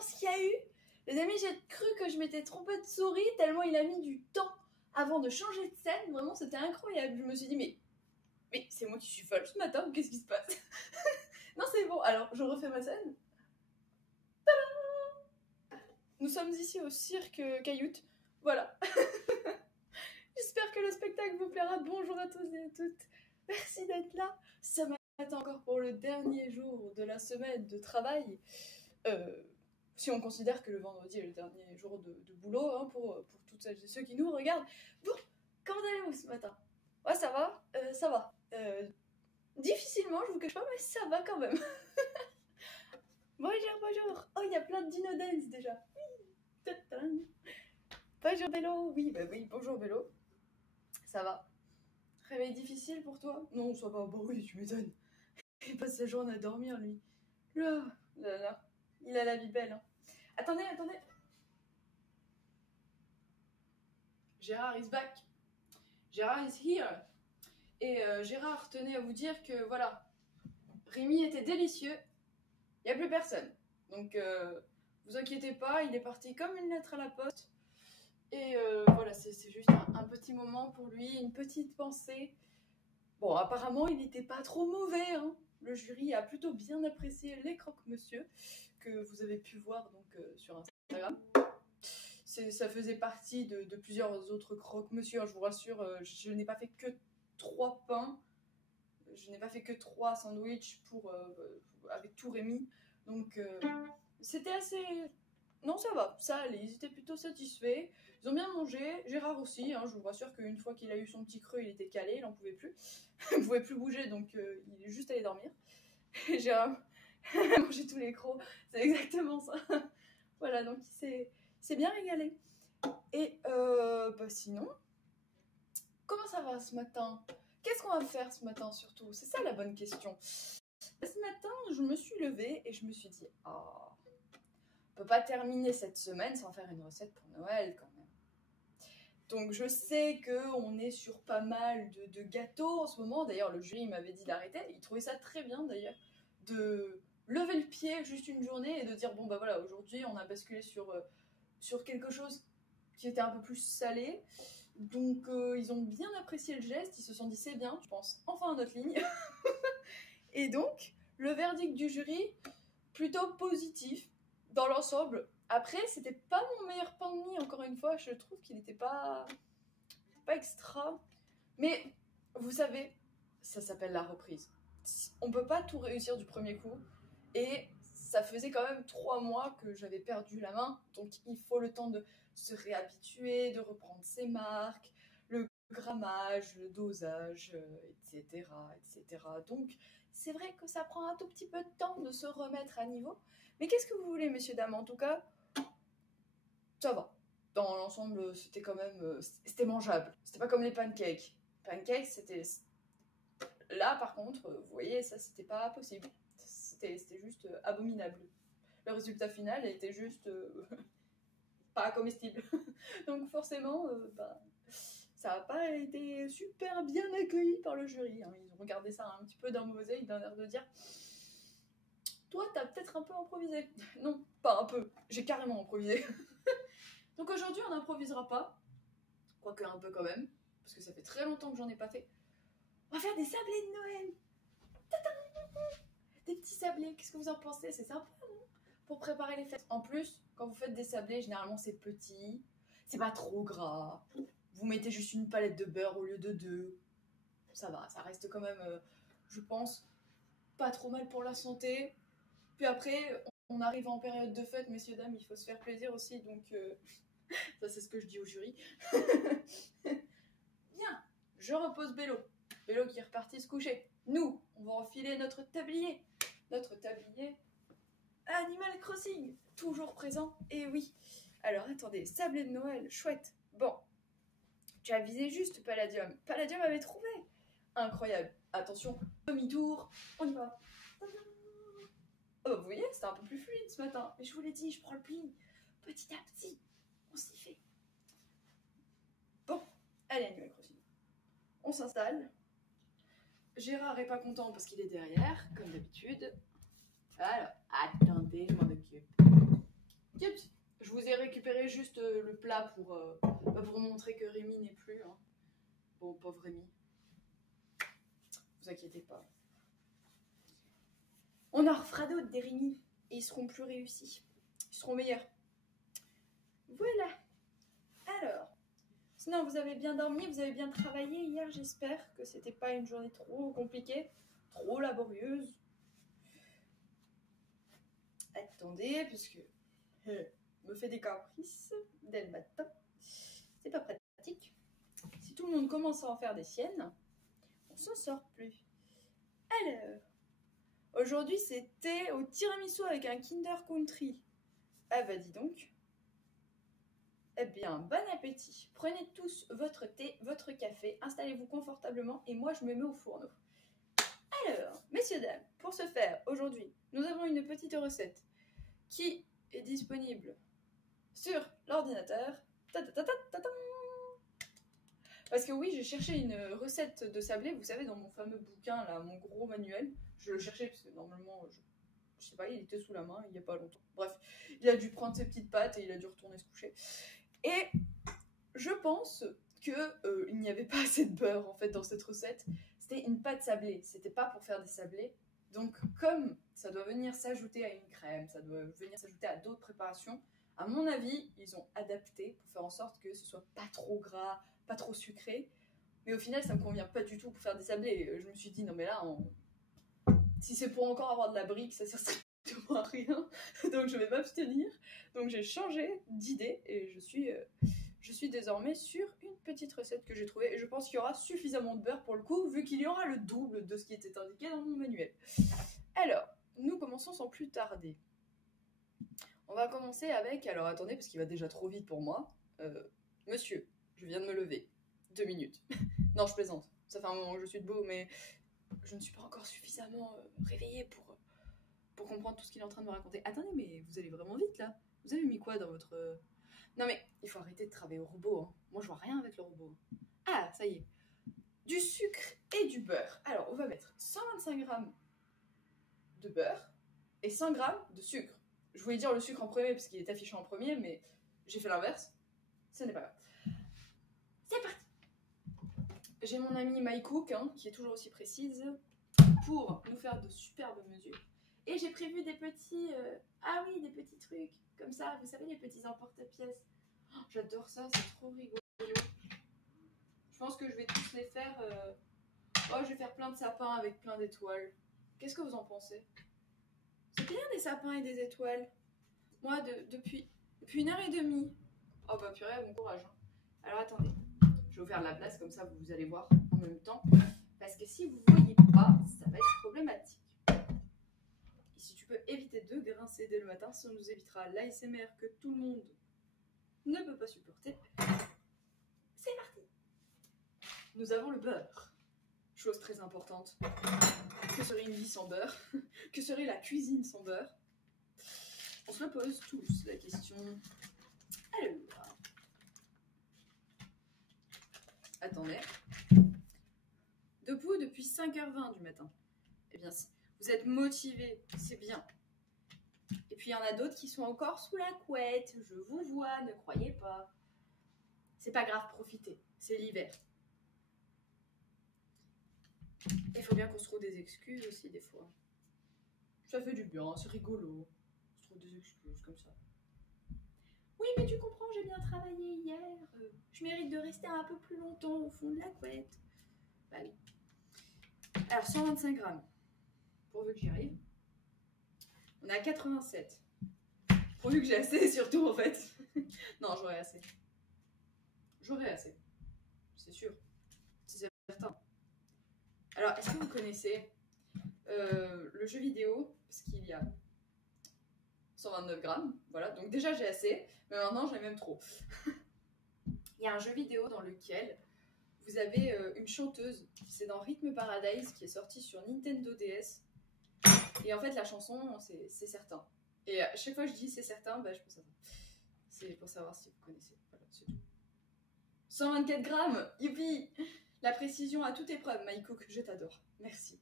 ce qu'il y a eu. Les amis, j'ai cru que je m'étais trompée de souris tellement il a mis du temps avant de changer de scène. Vraiment, c'était incroyable. Je me suis dit, mais c'est moi qui suis folle ce matin, qu'est-ce qui se passe? Non, c'est bon. Alors, je refais ma scène. Tadam! Nous sommes ici au cirque Cailloute. Voilà. J'espère que le spectacle vous plaira. Bonjour à tous et à toutes. Merci d'être là. Ce matin encore pour le dernier jour de la semaine de travail. Si on considère que le vendredi est le dernier jour de boulot, hein, pour toutes celles et ceux qui nous regardent. Bon, comment allez-vous ce matin? Ouais, ça va, ça va. Difficilement, je vous cache pas, mais ça va quand même. Bonjour, bonjour. Oh, il y a plein de dino dance déjà. Oui. Bonjour Bélo. Oui, bah oui, bonjour Bélo. Ça va. Réveil difficile pour toi? Non, ça va. Bah oui, tu m'étonnes. Il passe sa journée à dormir, lui. Là. Il a la vie belle. Hein. Attendez. Gérard is back. Gérard is here. Et Gérard tenait à vous dire que voilà, Rémi était délicieux. Il n'y a plus personne. Donc, vous inquiétez pas, il est parti comme une lettre à la poste. Et voilà, c'est juste un petit moment pour lui, une petite pensée. Bon, apparemment, il n'était pas trop mauvais. Hein. Le jury a plutôt bien apprécié les croque-monsieur que vous avez pu voir donc, sur Instagram. Ça faisait partie de plusieurs autres croque-monsieur. Hein, je vous rassure, je n'ai pas fait que 3 pains. Je n'ai pas fait que 3 sandwichs avec tout Rémi. Donc, c'était assez... Non, ça va, ça allait. Ils étaient plutôt satisfaits. Ils ont bien mangé. Gérard aussi. Hein, je vous rassure qu'une fois qu'il a eu son petit creux, il était calé. Il n'en pouvait plus. Il ne pouvait plus bouger, donc il est juste allé dormir. Et Gérard a mangé tous les crocs. C'est exactement ça. Voilà, donc il s'est bien régalé. Et bah sinon, comment ça va ce matin? Qu'est-ce qu'on va faire ce matin surtout? C'est ça la bonne question. Ce matin, je me suis levée et je me suis dit, oh, on peut pas terminer cette semaine sans faire une recette pour Noël quand même. Donc je sais qu'on est sur pas mal de gâteaux en ce moment. D'ailleurs, le jury m'avait dit d'arrêter. Il trouvait ça très bien d'ailleurs de lever le pied juste une journée et de dire, bon bah voilà, aujourd'hui on a basculé sur quelque chose qui était un peu plus salé. Donc ils ont bien apprécié le geste, ils se sont dit c'est bien, je pense enfin à notre ligne. Et donc, le verdict du jury, plutôt positif dans l'ensemble. Après, c'était pas mon meilleur pain de mie, encore une fois, je trouve qu'il n'était pas extra. Mais vous savez, ça s'appelle la reprise. On peut pas tout réussir du premier coup. Et ça faisait quand même 3 mois que j'avais perdu la main, donc il faut le temps de se réhabituer, de reprendre ses marques, le grammage, le dosage, etc., etc. Donc, c'est vrai que ça prend un tout petit peu de temps de se remettre à niveau. Mais qu'est-ce que vous voulez, messieurs, dames? En tout cas, ça va. Dans l'ensemble, c'était quand même... c'était mangeable. C'était pas comme les pancakes. Pancakes, c'était... Là, par contre, vous voyez, ça, c'était pas possible. C'était juste abominable. Le résultat final était juste pas comestible. Donc forcément, ça n'a pas été super bien accueilli par le jury. Hein. Ils ont regardé ça un petit peu d'un mauvais œil, d'un air de dire « Toi, t'as peut-être un peu improvisé. » Non, pas un peu. J'ai carrément improvisé. Donc aujourd'hui, on n'improvisera pas. Quoique un peu quand même. Parce que ça fait très longtemps que j'en ai pas fait. On va faire des sablés de Noël. Des petits sablés, qu'est-ce que vous en pensez? C'est sympa, non? Pour préparer les fêtes. En plus, quand vous faites des sablés, généralement c'est petit, c'est pas trop gras. Vous mettez juste une palette de beurre au lieu de 2. Ça va, ça reste quand même, je pense, pas trop mal pour la santé. Puis après, on arrive en période de fête, messieurs, dames, il faut se faire plaisir aussi, donc ça c'est ce que je dis au jury. Bien, je repose Bélo. Bélo qui est reparti se coucher. Nous, on va enfiler notre tablier. Notre tablier Animal Crossing, toujours présent, et oui. Alors attendez, sablé de Noël, chouette. Bon, tu as visé juste Palladium. Palladium avait trouvé. Incroyable. Attention, demi-tour, on y va. Oh, vous voyez, c'était un peu plus fluide ce matin. Mais je vous l'ai dit, je prends le pli. Petit à petit, on s'y fait. Bon, allez Animal Crossing. On s'installe. Gérard est pas content parce qu'il est derrière, comme d'habitude. Alors, attendez, je m'en occupe. Tips. Je vous ai récupéré juste le plat pour vous montrer que Rémi n'est plus. Hein. Bon, pauvre Rémi. Vous inquiétez pas. On en refera d'autres des Rémi. Et ils seront plus réussis. Ils seront meilleurs. Voilà. Alors. Sinon, vous avez bien dormi, vous avez bien travaillé hier, j'espère que c'était pas une journée trop compliquée, trop laborieuse. Attendez, puisque me fait des caprices dès le matin. C'est pas pratique. Si tout le monde commence à en faire des siennes, on s'en sort plus. Alors, aujourd'hui c'était au tiramisu avec un Kinder Country. Ah bah dis donc. Eh bien, bon appétit. Prenez tous votre thé, votre café, installez-vous confortablement et moi je me mets au fourneau. Alors, messieurs, dames, pour ce faire, aujourd'hui, nous avons une petite recette qui est disponible sur l'ordinateur. Parce que oui, j'ai cherché une recette de sablé, vous savez, dans mon fameux bouquin, là, mon gros manuel. Je le cherchais parce que normalement, je sais pas, il était sous la main il n'y a pas longtemps. Bref, il a dû prendre ses petites pattes et il a dû retourner se coucher. Et je pense que il n'y avait pas assez de beurre en fait dans cette recette. C'était une pâte sablée, c'était pas pour faire des sablés. Donc comme ça doit venir s'ajouter à une crème, ça doit venir s'ajouter à d'autres préparations, à mon avis, ils ont adapté pour faire en sorte que ce soit pas trop gras, pas trop sucré. Mais au final, ça me convient pas du tout pour faire des sablés. Je me suis dit non mais là, si c'est pour encore avoir de la brique, ça sert strictement à rien. Donc je vais m'abstenir. Donc j'ai changé d'idée et je suis désormais sur une petite recette que j'ai trouvée et je pense qu'il y aura suffisamment de beurre pour le coup vu qu'il y aura le double de ce qui était indiqué dans mon manuel. Alors, nous commençons sans plus tarder. On va commencer avec, alors attendez parce qu'il va déjà trop vite pour moi. Monsieur, je viens de me lever. 2 minutes. Non, je plaisante. Ça fait un moment que je suis debout mais je ne suis pas encore suffisamment réveillée pour comprendre tout ce qu'il est en train de me raconter. Attendez, mais vous allez vraiment vite là. Vous avez mis quoi dans votre... Non mais, il faut arrêter de travailler au robot. Hein. Moi, je vois rien avec le robot. Ah, ça y est. Du sucre et du beurre. Alors, on va mettre 125 g de beurre et 100 g de sucre. Je voulais dire le sucre en premier parce qu'il est affiché en premier, mais j'ai fait l'inverse. Ce n'est pas grave. C'est parti. J'ai mon amie MyCook, hein, qui est toujours aussi précise, pour nous faire de superbes mesures. Et j'ai prévu des petits... Ah oui, des petits trucs. Comme ça, vous savez, les petits emporte-pièces. Oh, j'adore ça, c'est trop rigolo. Je pense que je vais tous les faire... Oh, je vais faire plein de sapins avec plein d'étoiles. Qu'est-ce que vous en pensez? C'est bien des sapins et des étoiles. Moi, depuis 1h30. Oh bah purée, bon courage. Hein. Alors attendez, je vais vous faire de la place, comme ça vous allez voir en même temps. Parce que si vous ne voyez pas, ça va être problématique. Et si tu peux éviter de grincer dès le matin, ça nous évitera l'ASMR que tout le monde ne peut pas supporter. C'est parti. Nous avons le beurre. Chose très importante. Que serait une vie sans beurre? Que serait la cuisine sans beurre? On se le pose tous la question. Alors. Attendez. Debout depuis 5h20 du matin. Eh bien, vous êtes motivés, c'est bien. Et puis il y en a d'autres qui sont encore sous la couette. Je vous vois, ne croyez pas. C'est pas grave, profitez. C'est l'hiver. Il faut bien qu'on se trouve des excuses aussi des fois. Ça fait du bien, c'est rigolo. On se trouve des excuses comme ça. Oui, mais tu comprends, j'ai bien travaillé hier. Je mérite de rester un peu plus longtemps au fond de la couette. Bah oui. Alors, 125 g. Pourvu que j'y arrive. On est à 87. Pourvu que j'ai assez, surtout, en fait. Non, j'aurai assez. J'aurai assez. C'est sûr. C'est certain. Alors, est-ce que vous connaissez le jeu vidéo? Parce qu'il y a 129 g. Voilà, donc déjà, j'ai assez. Mais maintenant, j'en ai même trop. Il y a un jeu vidéo dans lequel vous avez une chanteuse. C'est dans Rhythm Paradise qui est sorti sur Nintendo DS. Et en fait, la chanson, c'est certain. Et à chaque fois que je dis c'est certain, bah, je pense à ça. C'est pour savoir si vous connaissez. Voilà, c'est tout. 124 g, youpi! La précision à toute épreuve, MyCook, je t'adore. Merci.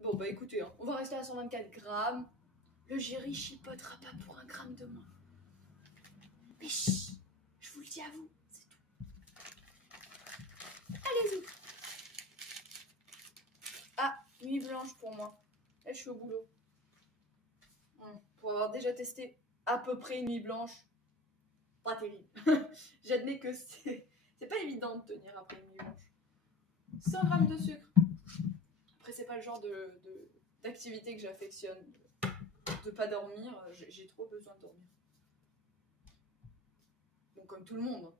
Bon, bah écoutez, hein, on va rester à 124 g. Le Géry chipotera pas pour 1 gramme de moins. Mais chut, je vous le dis à vous, c'est tout. Allez-y. Ah, nuit blanche pour moi. Là, je suis au boulot. Pour avoir déjà testé à peu près une nuit blanche, pas terrible. J'admets que c'est pas évident de tenir après une nuit blanche. 100 grammes de sucre. Après, c'est pas le genre d'activité que j'affectionne. De pas dormir, j'ai trop besoin de dormir. Bon, comme tout le monde.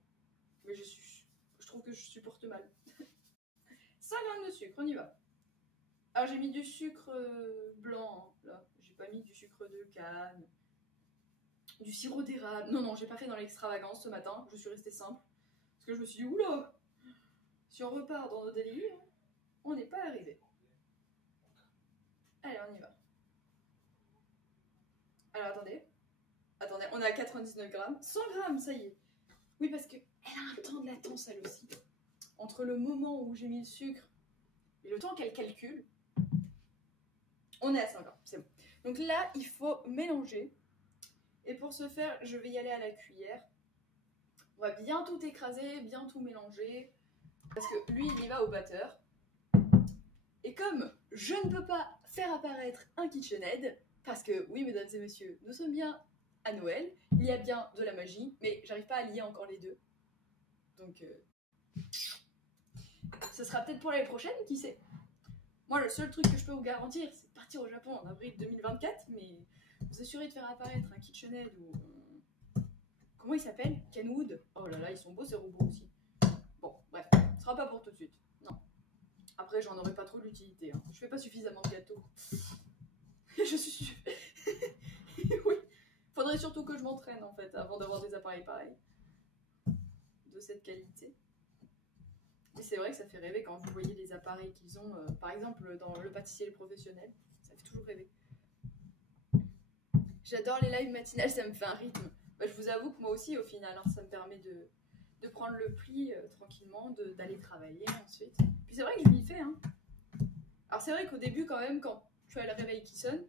Mais je trouve que je supporte mal. 100 grammes de sucre, on y va. Alors j'ai mis du sucre blanc, hein, là. J'ai pas mis du sucre de canne, du sirop d'érable. Non, j'ai pas fait dans l'extravagance ce matin. Je suis restée simple. Parce que je me suis dit, oula, si on repart dans nos délires, on n'est pas arrivé. Allez, on y va. Alors attendez, on est à 99 grammes. 100 grammes, ça y est. Oui, parce qu'elle a un temps de latence, elle aussi. Entre le moment où j'ai mis le sucre et le temps qu'elle calcule, on est à 100 grammes, c'est bon. Donc là, il faut mélanger. Et pour ce faire, je vais y aller à la cuillère. On va bien tout écraser, bien tout mélanger. Parce que lui, il y va au batteur. Et comme je ne peux pas faire apparaître un KitchenAid, parce que oui, mesdames et messieurs, nous sommes bien à Noël, il y a bien de la magie, mais j'arrive pas à lier encore les deux. Donc, ce sera peut-être pour l'année prochaine, qui sait. Moi, le seul truc que je peux vous garantir, c'est de partir au Japon en avril 2024, mais vous assurez de faire apparaître un KitchenAid ou... Comment il s'appelle? Kenwood. Oh là là, ils sont beaux ces robots aussi. Bon, bref, ce sera pas pour tout de suite. Non. Après, j'en aurai pas trop d'utilité. Hein. Je fais pas suffisamment de gâteaux. Je suis... Oui. Faudrait surtout que je m'entraîne, en fait, avant d'avoir des appareils pareils. De cette qualité. Mais c'est vrai que ça fait rêver quand vous voyez les appareils qu'ils ont, par exemple, dans le pâtissier professionnel. Ça fait toujours rêver. J'adore les lives matinales, ça me fait un rythme. Bah, je vous avoue que moi aussi, au final, hein, ça me permet de prendre le pli tranquillement, d'aller travailler ensuite. Puis c'est vrai que je m'y fais. Hein. Alors c'est vrai qu'au début, quand même, quand tu as le réveil qui sonne,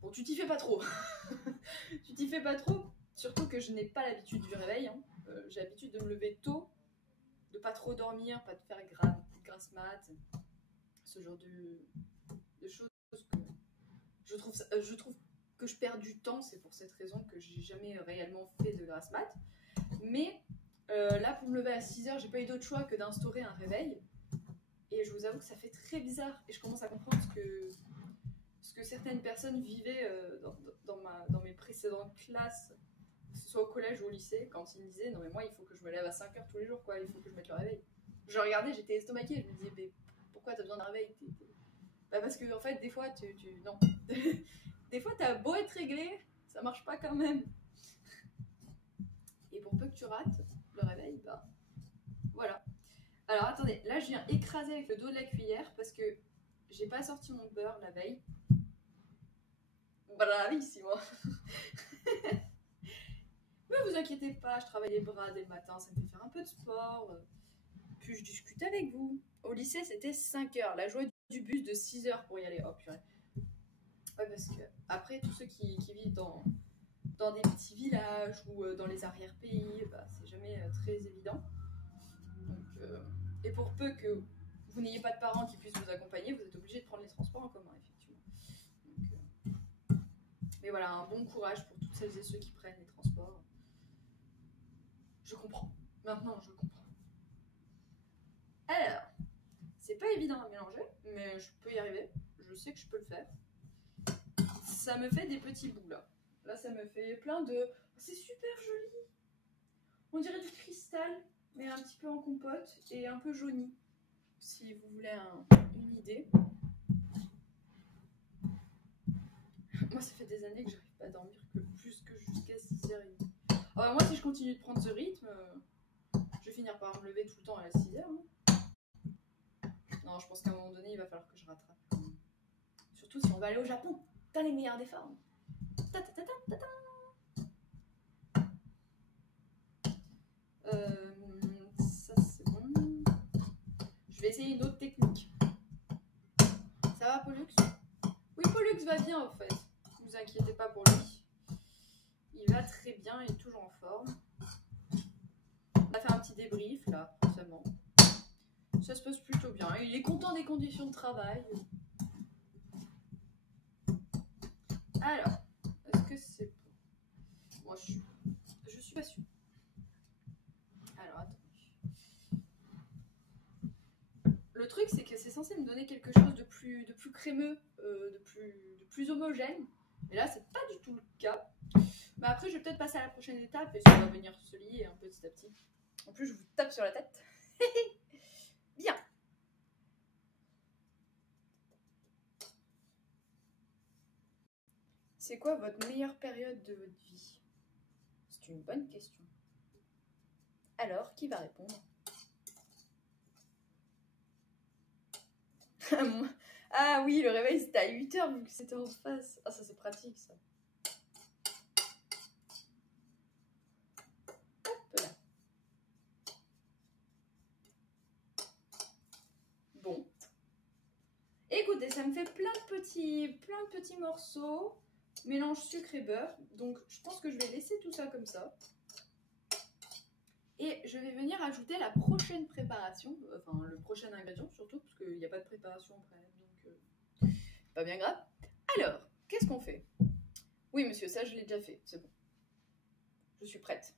bon, tu t'y fais pas trop. Tu t'y fais pas trop, surtout que je n'ai pas l'habitude du réveil. Hein. J'ai l'habitude de me lever tôt, de pas trop dormir, pas de faire grasse mat, ce genre de choses que je trouve que je perds du temps. C'est pour cette raison que j'ai jamais réellement fait de grasse mat. Mais là, pour me lever à 6h, j'ai pas eu d'autre choix que d'instaurer un réveil. Et je vous avoue que ça fait très bizarre. Et je commence à comprendre ce que certaines personnes vivaient dans mes précédentes classes, que ce soit au collège ou au lycée, quand ils me disaient non mais moi il faut que je me lève à 5h tous les jours, quoi, il faut que je mette le réveil. Je regardais, j'étais estomaquée, je me disais mais pourquoi t'as besoin d'un réveil? Bah parce que en fait des fois non. Des fois t'as beau être réglé, ça marche pas quand même. Et pour peu que tu rates le réveil, bah voilà. Alors attendez, là je viens écraser avec le dos de la cuillère parce que j'ai pas sorti mon beurre la veille. Bravissimo. Mais vous inquiétez pas, je travaille les bras dès le matin, ça me fait faire un peu de sport. Puis je discute avec vous. Au lycée, c'était 5h. La joie du bus de 6h pour y aller. Oh purée. Ouais, parce que après, tous ceux qui vivent dans des petits villages ou dans les arrière-pays, bah, c'est jamais très évident. Donc, et pour peu que vous n'ayez pas de parents qui puissent vous accompagner, vous êtes obligé de prendre les transports en commun, effectivement. Donc, mais voilà, un bon courage pour toutes celles et ceux qui prennent les transports. Je comprends. Maintenant, je comprends. Alors, c'est pas évident à mélanger, mais je peux y arriver. Je sais que je peux le faire. Ça me fait des petits bouts, là. Là, ça me fait plein de... C'est super joli. On dirait du cristal, mais un petit peu en compote et un peu jauni. Si vous voulez une idée. Moi, ça fait des années que j'arrive pas à dormir plus que jusqu'à 6h30. Alors, moi, si je continue de prendre ce rythme, je vais finir par me lever tout le temps à 6h. Hein. Non, je pense qu'à un moment donné, il va falloir que je rattrape. Surtout si on va aller au Japon. Dans les meilleures des formes. Ça, c'est bon. Je vais essayer une autre technique. Ça va, Pollux? Oui, Pollux va bien, en fait. Ne vous inquiétez pas pour lui. Il va très bien, il est toujours en forme. On a fait un petit débrief là, récemment. Ça se passe plutôt bien. Il est content des conditions de travail. Alors, est-ce que c'est bon? Moi, je suis pas sûre. Alors, attends. Le truc, c'est que c'est censé me donner quelque chose de plus crémeux, de plus homogène. Et là, c'est pas du tout le cas. Mais après, je vais peut-être passer à la prochaine étape et ça va venir se lier un petit à petit. En plus, je vous tape sur la tête. Bien. C'est quoi votre meilleure période de votre vie? C'est une bonne question. Alors, qui va répondre? Ah oui, le réveil c'était à 8h vu que c'était en face. Ah, ça c'est pratique ça. Hop là. Bon. Écoutez, ça me fait plein de petits morceaux. Mélange sucre et beurre. Donc je pense que je vais laisser tout ça comme ça. Et je vais venir ajouter la prochaine préparation. Enfin, le prochain ingrédient surtout, parce qu'il n'y a pas de préparation après. Donc, pas bien grave. Alors, qu'est-ce qu'on fait? Oui, monsieur, ça je l'ai déjà fait. C'est bon. Je suis prête.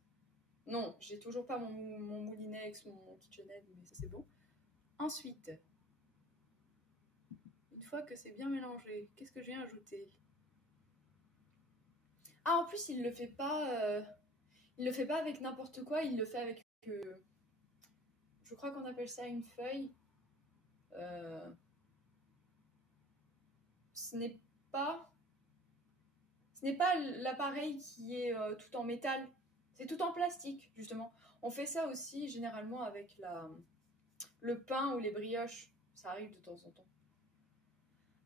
Non, j'ai toujours pas mon Moulinex, mon KitchenAid, mais ça c'est bon. Ensuite, une fois que c'est bien mélangé, qu'est-ce que je viens ajouter? Ah, en plus, il le fait pas avec n'importe quoi, il le fait avec... je crois qu'on appelle ça une feuille. Ce n'est pas l'appareil qui est tout en métal, c'est tout en plastique, justement. On fait ça aussi généralement avec le pain ou les brioches, ça arrive de temps en temps.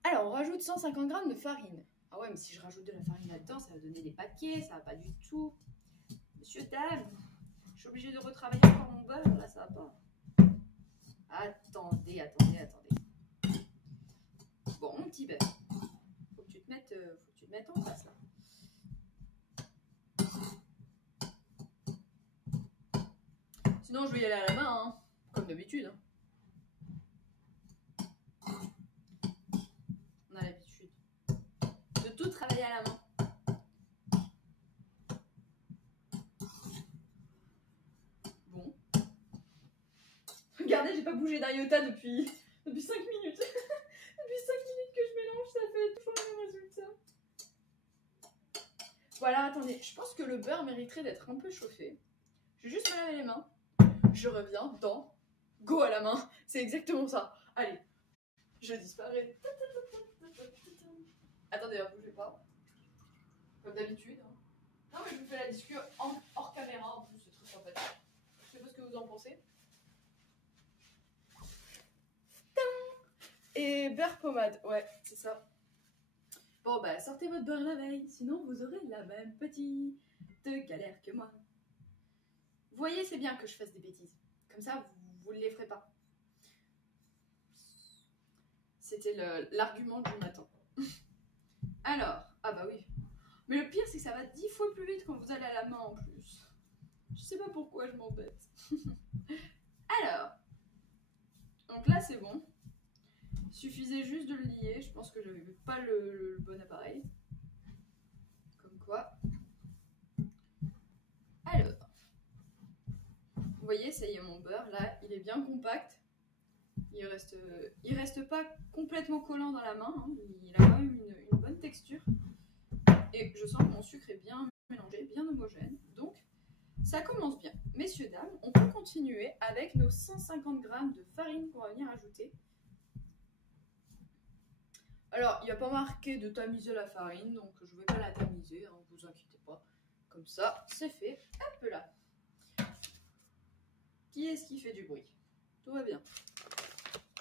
Alors, on rajoute 150 g de farine. Ah ouais, mais si je rajoute de la farine là-dedans, ça va donner des paquets, ça va pas du tout. Monsieur, dame, je suis obligée de retravailler encore mon beurre, là, ça va pas. Attendez. Bon, mon petit beurre. Faut que tu te mettes en face, là. Sinon, je vais y aller à la main, hein, comme d'habitude. Hein. On a l'habitude de tout travailler à la main. Bon. Regardez, j'ai pas bougé d'un iota depuis 5 minutes. Depuis 5 minutes que je mélange, ça fait toujours le même résultat. Voilà, attendez, je pense que le beurre mériterait d'être un peu chauffé. Je vais juste me laver les mains. Je reviens dans Go à la main. C'est exactement ça. Allez, je disparais. Attendez, ne bougez pas. Comme d'habitude. Hein. Non, mais je vous fais la discussion hors caméra. En plus, c'est très sympathique. Je sais pas ce que vous en pensez. Et beurre pommade. Ouais, c'est ça. Bon, bah, sortez votre beurre la veille. Sinon, vous aurez la même petite galère que moi. Vous voyez, c'est bien que je fasse des bêtises. Comme ça, vous ne les ferez pas. C'était l'argument de Jonathan. Alors, ah bah oui. Mais le pire, c'est que ça va 10 fois plus vite quand vous allez à la main en plus. Je sais pas pourquoi je m'embête. Alors, donc là, c'est bon. Il suffisait juste de le lier. Je pense que j'avais pas le bon appareil. Comme quoi. Alors. Vous voyez, ça y est, mon beurre, là, il est bien compact. Il reste pas complètement collant dans la main. Hein. Il a quand même une bonne texture. Et je sens que mon sucre est bien mélangé, bien homogène. Donc, ça commence bien. Messieurs, dames, on peut continuer avec nos 150 g de farine qu'on va venir ajouter. Alors, il n'y a pas marqué de tamiser la farine, donc je ne vais pas la tamiser, hein, vous inquiétez pas. Comme ça, c'est fait. Hop là. Qui est-ce qui fait du bruit? Tout va bien.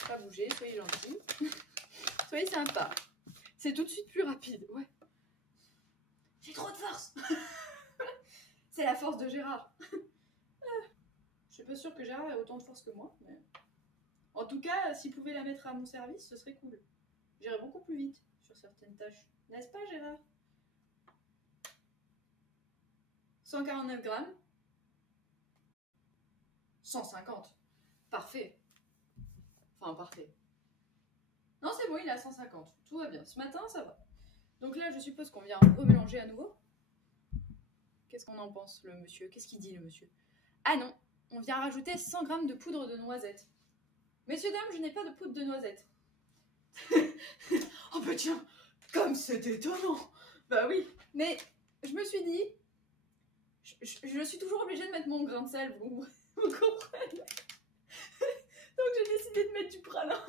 Pas bouger, soyez gentils. Soyez sympa. C'est tout de suite plus rapide, ouais. J'ai trop de force. C'est la force de Gérard. Je suis pas sûre que Gérard ait autant de force que moi, mais... En tout cas, s'il pouvait la mettre à mon service, ce serait cool. J'irais beaucoup plus vite sur certaines tâches. N'est-ce pas, Gérard? 149 grammes. 150. Parfait. Enfin, parfait. Non, c'est bon, il est à 150. Tout va bien. Ce matin, ça va. Donc là, je suppose qu'on vient remélanger à nouveau. Qu'est-ce qu'on en pense, le monsieur? Qu'est-ce qu'il dit, le monsieur? Ah non, on vient rajouter 100 grammes de poudre de noisette. Messieurs, dames, je n'ai pas de poudre de noisette. Oh bah tiens, comme c'est étonnant. Bah oui, mais je me suis dit, je suis toujours obligée de mettre mon grain de sel, vous comprenez? Donc j'ai décidé de mettre du pralin.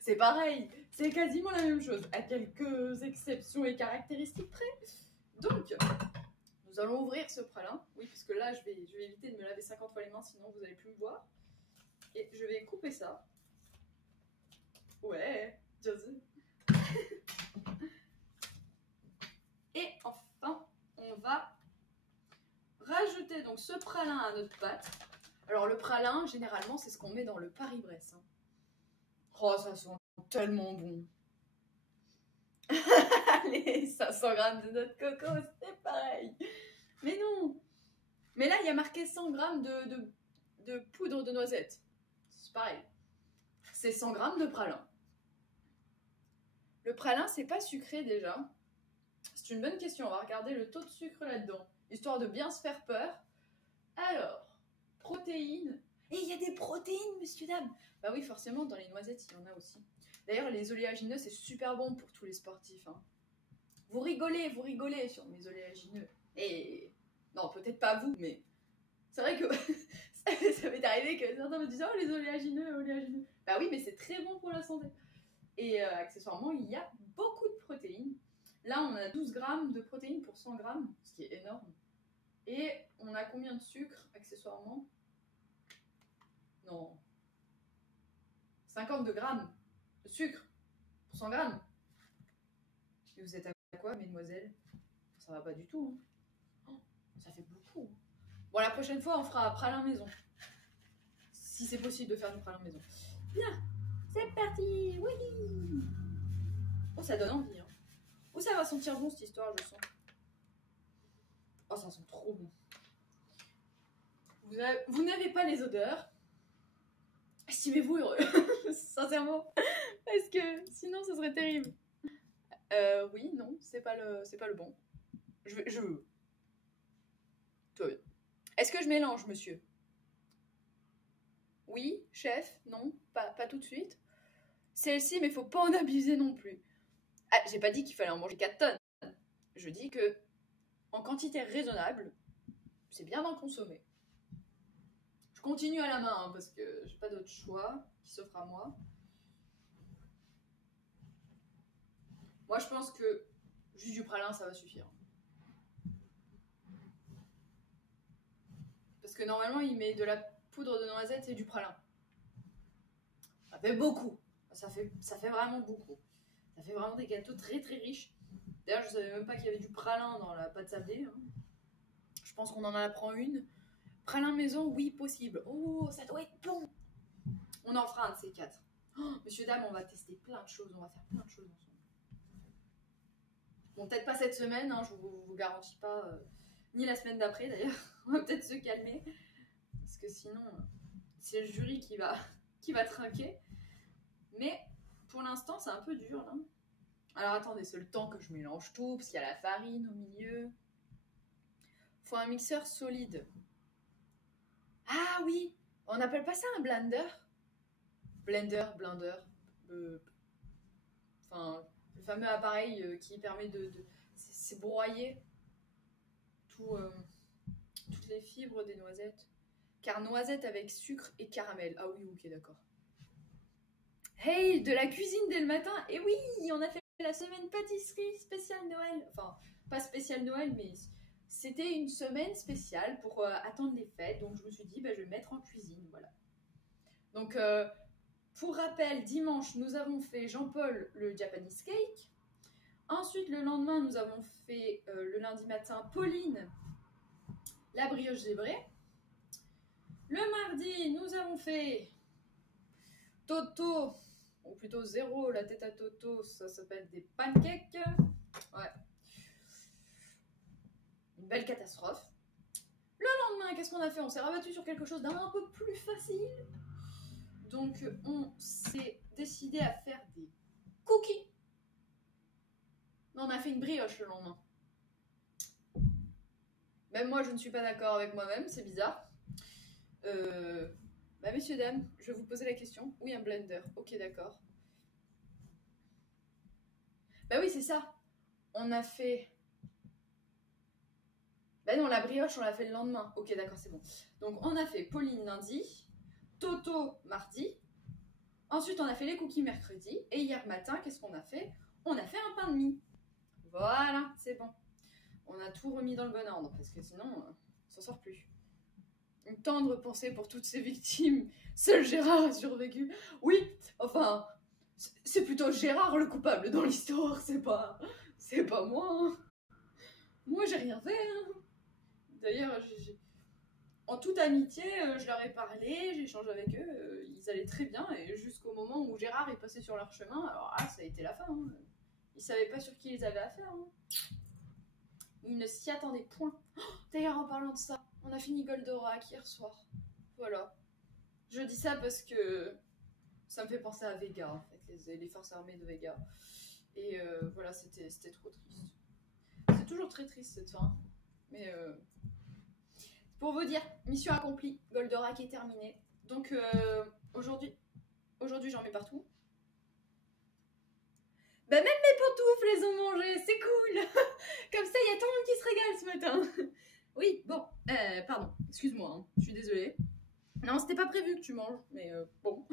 C'est pareil, c'est quasiment la même chose, à quelques exceptions et caractéristiques près. Donc, nous allons ouvrir ce pralin. Oui, parce que là, je vais éviter de me laver 50 fois les mains, sinon vous n'allez plus me voir. Et je vais couper ça. Ouais, Josie. Et enfin, on va rajouter donc ce pralin à notre pâte. Alors le pralin, généralement, c'est ce qu'on met dans le Paris-Brest. Hein. Oh, ça sent tellement bon. Allez, 500 grammes de noix de coco, c'est pareil. Mais non. Mais là, il y a marqué 100 grammes de poudre de noisette. C'est pareil. C'est 100 grammes de pralin. Le pralin, c'est pas sucré déjà. C'est une bonne question. On va regarder le taux de sucre là-dedans, histoire de bien se faire peur. Alors, protéines. Et il y a des protéines, messieurs, dames. Bah oui, forcément, dans les noisettes, il y en a aussi. D'ailleurs, les oléagineux, c'est super bon pour tous les sportifs. Hein. Vous rigolez sur mes oléagineux. Et non, peut-être pas vous, mais c'est vrai que ça m'est arrivé que certains me disent « Oh, les oléagineux. » Bah oui, mais c'est très bon pour la santé. Et accessoirement, il y a beaucoup de protéines. Là, on a 12 grammes de protéines pour 100 grammes, ce qui est énorme. Et on a combien de sucre, accessoirement? Non. 52 grammes de sucre pour 100 grammes. Et vous êtes à quoi, mesdemoiselles? Ça va pas du tout. Hein. Oh, ça fait beaucoup. Bon, la prochaine fois, on fera pralin maison. Si c'est possible de faire du pralin maison. Bien, c'est parti. Oui. Oh, ça donne envie. Hein. Oh, ça va sentir bon, cette histoire, je sens. Oh, ça sent trop bon. Vous n'avez pas les odeurs. Estimez-vous heureux. Sincèrement. Parce que sinon, ce serait terrible. Oui, non, c'est pas le bon. Est-ce que je mélange, monsieur? Oui, chef? Non, pas tout de suite. Celle-ci, mais faut pas en abuser non plus. Ah, j'ai pas dit qu'il fallait en manger 4 tonnes. Je dis que, en quantité raisonnable, c'est bien d'en consommer. Je continue à la main, hein, parce que j'ai pas d'autre choix qui s'offre à moi. Moi, je pense que juste du pralin, ça va suffire. Parce que normalement, il met de la poudre de noisette et du pralin. Ça fait beaucoup. Ça fait vraiment beaucoup. Ça fait vraiment des gâteaux très très riches. D'ailleurs, je savais même pas qu'il y avait du pralin dans la pâte sablée. Hein. Je pense qu'on en apprend une. Pralin maison, oui, possible. Oh, ça doit être bon. On en fera un de ces 4. Oh, monsieur, dame, on va tester plein de choses. On va faire plein de choses ensemble. Bon, peut-être pas cette semaine, hein, je vous garantis pas. Ni la semaine d'après, d'ailleurs. On va peut-être se calmer. Parce que sinon, c'est le jury qui va trinquer. Mais pour l'instant, c'est un peu dur, là. Alors attendez, c'est le temps que je mélange tout, parce qu'il y a la farine au milieu. Faut un mixeur solide. Ah oui, on appelle pas ça un blender? Blender. Enfin, le fameux appareil qui permet c'est broyer toutes les fibres des noisettes. Car noisette avec sucre et caramel. Ah oui, ok, d'accord. Hey, de la cuisine dès le matin. Et oui, on a fait la semaine pâtisserie spéciale Noël. Enfin, pas spéciale Noël, mais c'était une semaine spéciale pour attendre les fêtes. Donc je me suis dit, bah, je vais me mettre en cuisine. Voilà. Donc, pour rappel, dimanche, nous avons fait Jean-Paul le Japanese cake. Ensuite, le lendemain, nous avons fait le lundi matin Pauline la brioche zébrée. Le mardi, nous avons fait Toto, ou plutôt Zéro, la tête à Toto, ça s'appelle des pancakes. Ouais. Une belle catastrophe. Le lendemain, qu'est-ce qu'on a fait? On s'est rabattu sur quelque chose d'un peu plus facile. Donc, on s'est décidé à faire des cookies. Non, on a fait une brioche le lendemain. Même moi, je ne suis pas d'accord avec moi-même, c'est bizarre. Bah, messieurs, dames, je vais vous poser la question. Oui, un blender. Ok, d'accord. Bah oui, c'est ça. On a fait... Bah non, la brioche, on l'a fait le lendemain. Ok, d'accord, c'est bon. Donc, on a fait Pauline lundi, Toto mardi. Ensuite, on a fait les cookies mercredi. Et hier matin, qu'est-ce qu'on a fait? On a fait un pain de mie. Voilà, c'est bon. On a tout remis dans le bon ordre, parce que sinon, on s'en sort plus. Une tendre pensée pour toutes ces victimes. Seul Gérard a survécu. Oui, enfin, c'est plutôt Gérard le coupable dans l'histoire, c'est pas moi. Hein. Moi, j'ai rien fait. Hein. D'ailleurs, en toute amitié, je leur ai parlé, j'ai échangé avec eux, ils allaient très bien, et jusqu'au moment où Gérard est passé sur leur chemin, alors là, ça a été la fin. Hein. Ils savaient pas sur qui ils avaient affaire. Hein. Ils ne s'y attendaient point. Oh, d'ailleurs, en parlant de ça, on a fini Goldorak hier soir. Voilà. Je dis ça parce que ça me fait penser à Vega, en fait, les forces armées de Vega. Et voilà, c'était trop triste. C'est toujours très triste cette fin. Mais pour vous dire, mission accomplie, Goldorak est terminé. Donc aujourd'hui j'en mets partout. Bah même mes pantoufles les ont mangées, c'est cool. Comme ça, il y a tout le monde qui se régale ce matin. Oui, bon, pardon, excuse-moi, hein, je suis désolée. Non, c'était pas prévu que tu manges, mais bon,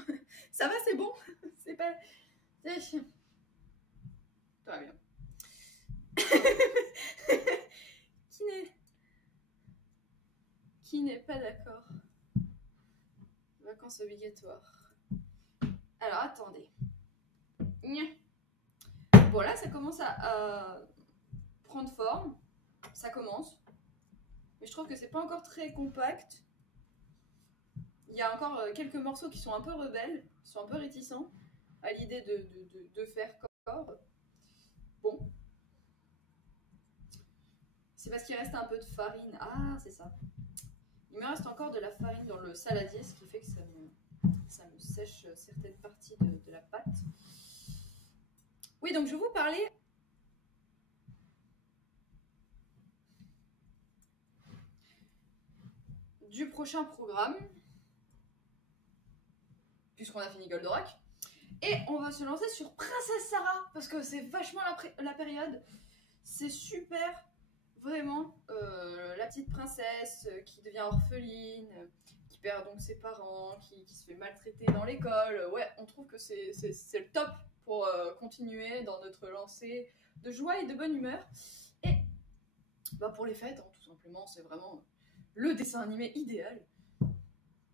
ça va, c'est bon. C'est pas... Tout va bien. Qui n'est pas d'accord? Vacances obligatoires. Alors, attendez. Bon, là, ça commence à prendre forme. Ça commence. Mais je trouve que c'est pas encore très compact. Il y a encore quelques morceaux qui sont un peu rebelles, qui sont un peu réticents à l'idée de faire corps. Bon. C'est parce qu'il reste un peu de farine. Ah, c'est ça. Il me reste encore de la farine dans le saladier, ce qui fait que ça me sèche certaines parties de la pâte. Oui, donc je vais vous parler du prochain programme, puisqu'on a fini Goldorak. Et on va se lancer sur Princesse Sarah, parce que c'est vachement la période. C'est super, vraiment. La petite princesse qui devient orpheline, qui perd donc ses parents, qui se fait maltraiter dans l'école. Ouais, on trouve que c'est le top pour continuer dans notre lancée de joie et de bonne humeur. Et bah, pour les fêtes, hein, tout simplement, c'est vraiment le dessin animé idéal.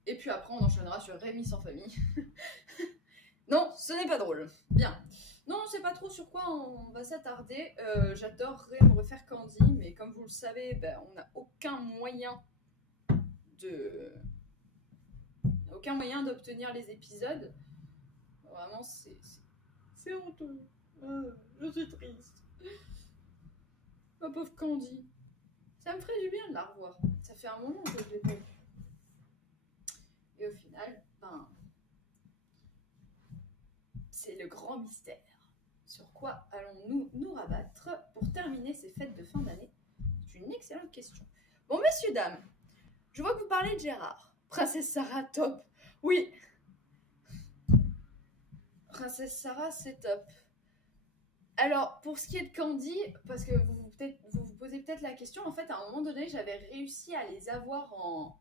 Et puis après, on enchaînera sur Rémi sans famille. Non, ce n'est pas drôle. Bien. Non, on ne sait pas trop sur quoi on va s'attarder. J'adorerais me refaire Candy, mais comme vous le savez, ben, on n'a aucun moyen d'obtenir les épisodes. Vraiment, c'est honteux. Je suis triste. Ma pauvre Candy. Ça me ferait du bien de la revoir. Ça fait un moment que je l'ai pas vue. Et au final, ben, c'est le grand mystère. Sur quoi allons-nous nous rabattre pour terminer ces fêtes de fin d'année? C'est une excellente question. Bon, messieurs, dames, je vois que vous parlez de Gérard. Princesse Sarah, top. Oui. Princesse Sarah, c'est top. Alors, pour ce qui est de Candy, parce que vous vous posez peut-être la question, en fait, à un moment donné, j'avais réussi à les avoir en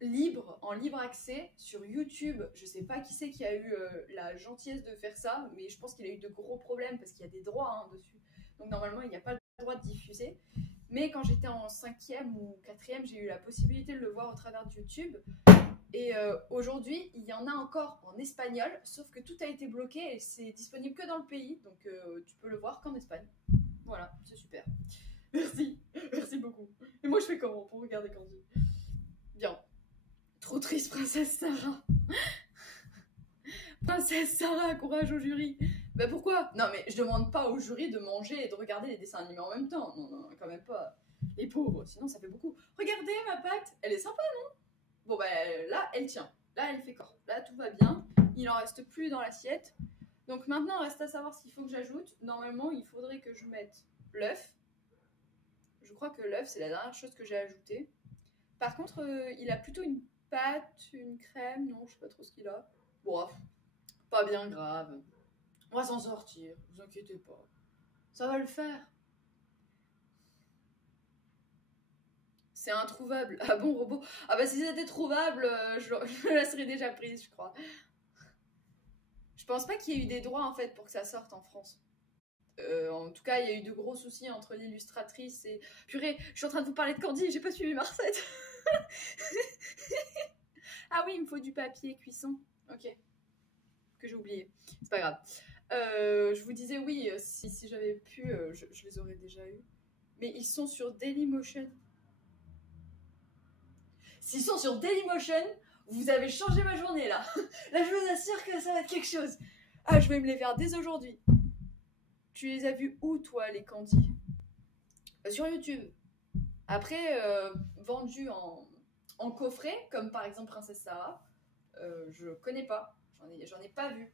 libre accès sur YouTube. Je sais pas qui c'est qui a eu la gentillesse de faire ça, mais je pense qu'il a eu de gros problèmes parce qu'il y a des droits dessus. Donc normalement, il n'y a pas le droit de diffuser. Mais quand j'étais en 5e ou 4e, j'ai eu la possibilité de le voir au travers de YouTube. Et aujourd'hui, il y en a encore en espagnol, sauf que tout a été bloqué et c'est disponible que dans le pays. Donc tu peux le voir qu'en Espagne. Voilà, c'est super. Merci, merci beaucoup. Et moi, je fais comment pour regarder Candy? Bien. Trop triste, Princesse Sarah. Princesse Sarah, courage au jury. Bah pourquoi? Non mais je demande pas au jury de manger et de regarder les dessins animés en même temps. Non, quand même pas. Les pauvres, sinon ça fait beaucoup. Regardez ma pâte, elle est sympa, non? Bon, bah là, elle tient. Là, elle fait corps. Là, tout va bien. Il en reste plus dans l'assiette. Donc maintenant, il reste à savoir ce qu'il faut que j'ajoute. Normalement, il faudrait que je mette l'œuf. Je crois que l'œuf, c'est la dernière chose que j'ai ajoutée. Par contre, il a plutôt une pâte, une crème. Non, je sais pas trop ce qu'il a. Bon, pas bien grave. On va s'en sortir, vous inquiétez pas. Ça va le faire. C'est introuvable. Ah bon, robot? Ah bah si c'était trouvable, je la serais déjà prise, je crois. Je pense pas qu'il y ait eu des droits en fait pour que ça sorte en France. En tout cas, il y a eu de gros soucis entre l'illustratrice et... Purée, je suis en train de vous parler de Candy, j'ai pas suivi ma recette. Ah oui, il me faut du papier cuisson. Ok. Que j'ai oublié. C'est pas grave. Je vous disais oui, si j'avais pu, je les aurais déjà eus. Mais ils sont sur Dailymotion. S'ils sont sur Dailymotion, vous avez changé ma journée là. Là, je vous assure que ça va être quelque chose. Ah, je vais me les faire dès aujourd'hui. Tu les as vus où, toi, les Candy? Sur YouTube. Après, vendus en coffret, comme par exemple Princesse Sarah, je connais pas. J'en ai pas vu.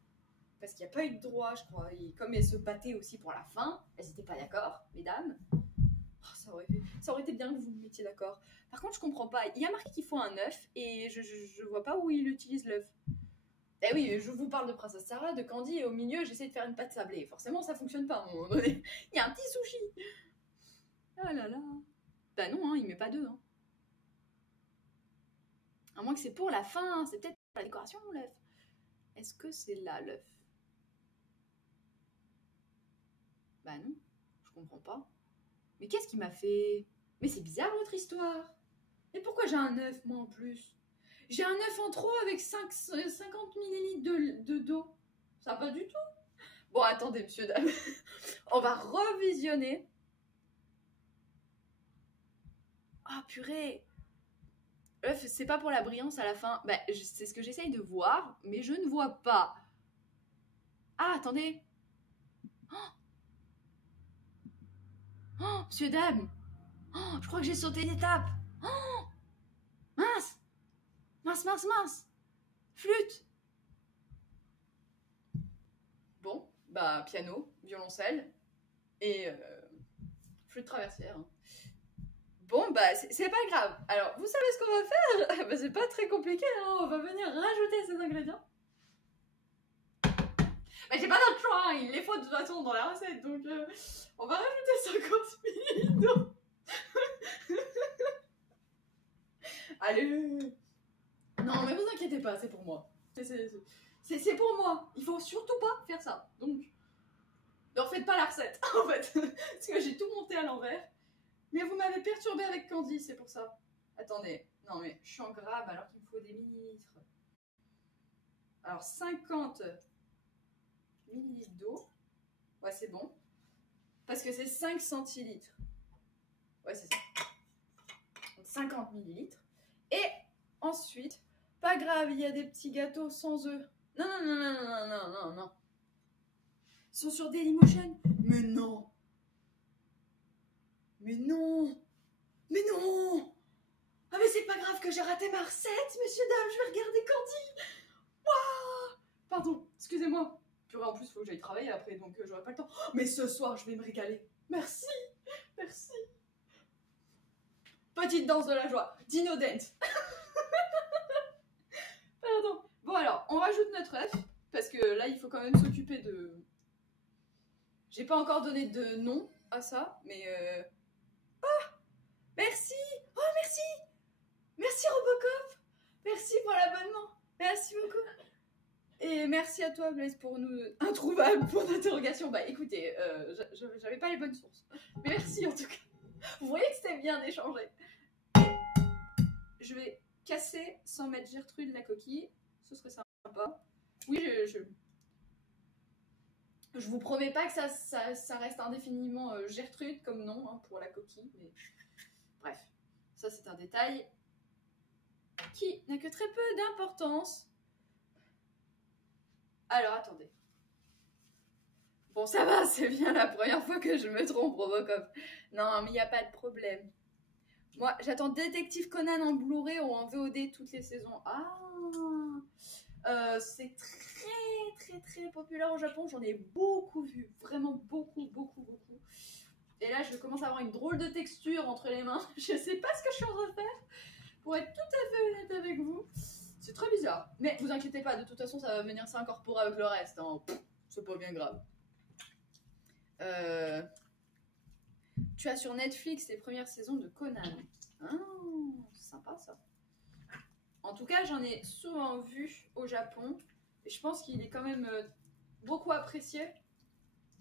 Parce qu'il n'y a pas eu de droit, je crois. Et comme elles se battaient aussi pour la fin, elles n'étaient pas d'accord, mesdames. Oh, ça aurait été bien que vous me mettiez d'accord. Par contre, je comprends pas. Il y a marqué qu'il faut un œuf et je vois pas où il utilise l'œuf. Eh oui, je vous parle de Princesse Sarah, de Candy, et au milieu, j'essaie de faire une pâte sablée. Forcément, ça fonctionne pas à un moment donné. Il y a un petit sushi. Ah là là. Bah non, hein, il met pas d'œuf. Hein. À moins que c'est pour la fin, c'est peut-être pour la décoration, l'œuf. Est-ce que c'est là, l'œuf? Bah non, je comprends pas. Mais qu'est-ce qui m'a fait? Mais c'est bizarre votre histoire. Et pourquoi j'ai un œuf, moi, en plus? J'ai un œuf en trop avec 50 ml d'eau. Ça va pas du tout. Bon, attendez, monsieur, dame. On va revisionner. Ah, purée. L'œuf, c'est pas pour la brillance à la fin. Bah, c'est ce que j'essaye de voir, mais je ne vois pas. Ah, attendez. Oh, monsieur, dame. Oh, je crois que j'ai sauté une étape. Oh, mince. Mince, mince, mince. Flûte. Bon, bah, piano, violoncelle et flûte traversière. Hein. Bon, bah, c'est pas grave. Alors, vous savez ce qu'on va faire? Bah, c'est pas très compliqué, hein. On va venir rajouter ces ingrédients. Bah, j'ai pas d'autre choix, hein. Il les faut de toute façon dans la recette, donc on va rajouter 50 ml d'eau. Allez. Non, mais vous inquiétez pas, c'est pour moi. C'est pour moi. Il faut surtout pas faire ça. Donc, ne refaites pas la recette, en fait. Parce que j'ai tout monté à l'envers. Mais vous m'avez perturbé avec Candy, c'est pour ça. Attendez. Non, mais je suis en gramme alors qu'il me faut des millilitres. Alors, 50 millilitres d'eau. Ouais, c'est bon. Parce que c'est 5 centilitres. Ouais, c'est ça. Donc, 50 millilitres. Et ensuite, pas grave, il y a des petits gâteaux sans œufs. Non, non, non, non, non, non, non, non. Ils sont sur Dailymotion. Mais non. Mais non. Mais non. Ah mais c'est pas grave que j'ai raté ma recette, messieurs, dames, je vais regarder Candy. Waouh. Pardon, excusez-moi. Purée, en plus, il faut que j'aille travailler après, donc j'aurai pas le temps. Oh, mais ce soir, je vais me régaler. Merci. Merci. Petite danse de la joie. Dino Dance. Pardon. Bon alors, on rajoute notre œuf, parce que là, il faut quand même s'occuper de... J'ai pas encore donné de nom à ça, mais... Ah, merci. Oh, merci. Merci Robocop. Merci pour l'abonnement. Merci beaucoup. Et merci à toi Blaise pour nous... Introuvable pour d'interrogation. Bah écoutez, j'avais pas les bonnes sources. Mais merci en tout cas. Vous voyez que c'était bien d'échanger. Je vais casser sans mettre Gertrude la coquille. Ce serait sympa. Oui, je vous promets pas que ça reste indéfiniment Gertrude comme nom hein, pour la coquille. Mais bref, ça c'est un détail qui n'a que très peu d'importance. Alors, attendez. Bon, ça va, c'est bien la première fois que je me trompe, Robocop. Non, mais il n'y a pas de problème. Moi, j'attends Détective Conan en Blu-ray ou en VOD toutes les saisons. C'est très populaire au Japon. J'en ai beaucoup vu. Vraiment beaucoup. Et là, je commence à avoir une drôle de texture entre les mains. Je sais pas ce que je suis en train de faire. Pour être tout à fait honnête avec vous. C'est très bizarre. Mais vous inquiétez pas, de toute façon, ça va venir s'incorporer avec le reste. Hein. C'est pas bien grave. Tu as sur Netflix les premières saisons de Conan. C'est sympa ça. En tout cas, j'en ai souvent vu au Japon. Et je pense qu'il est quand même beaucoup apprécié.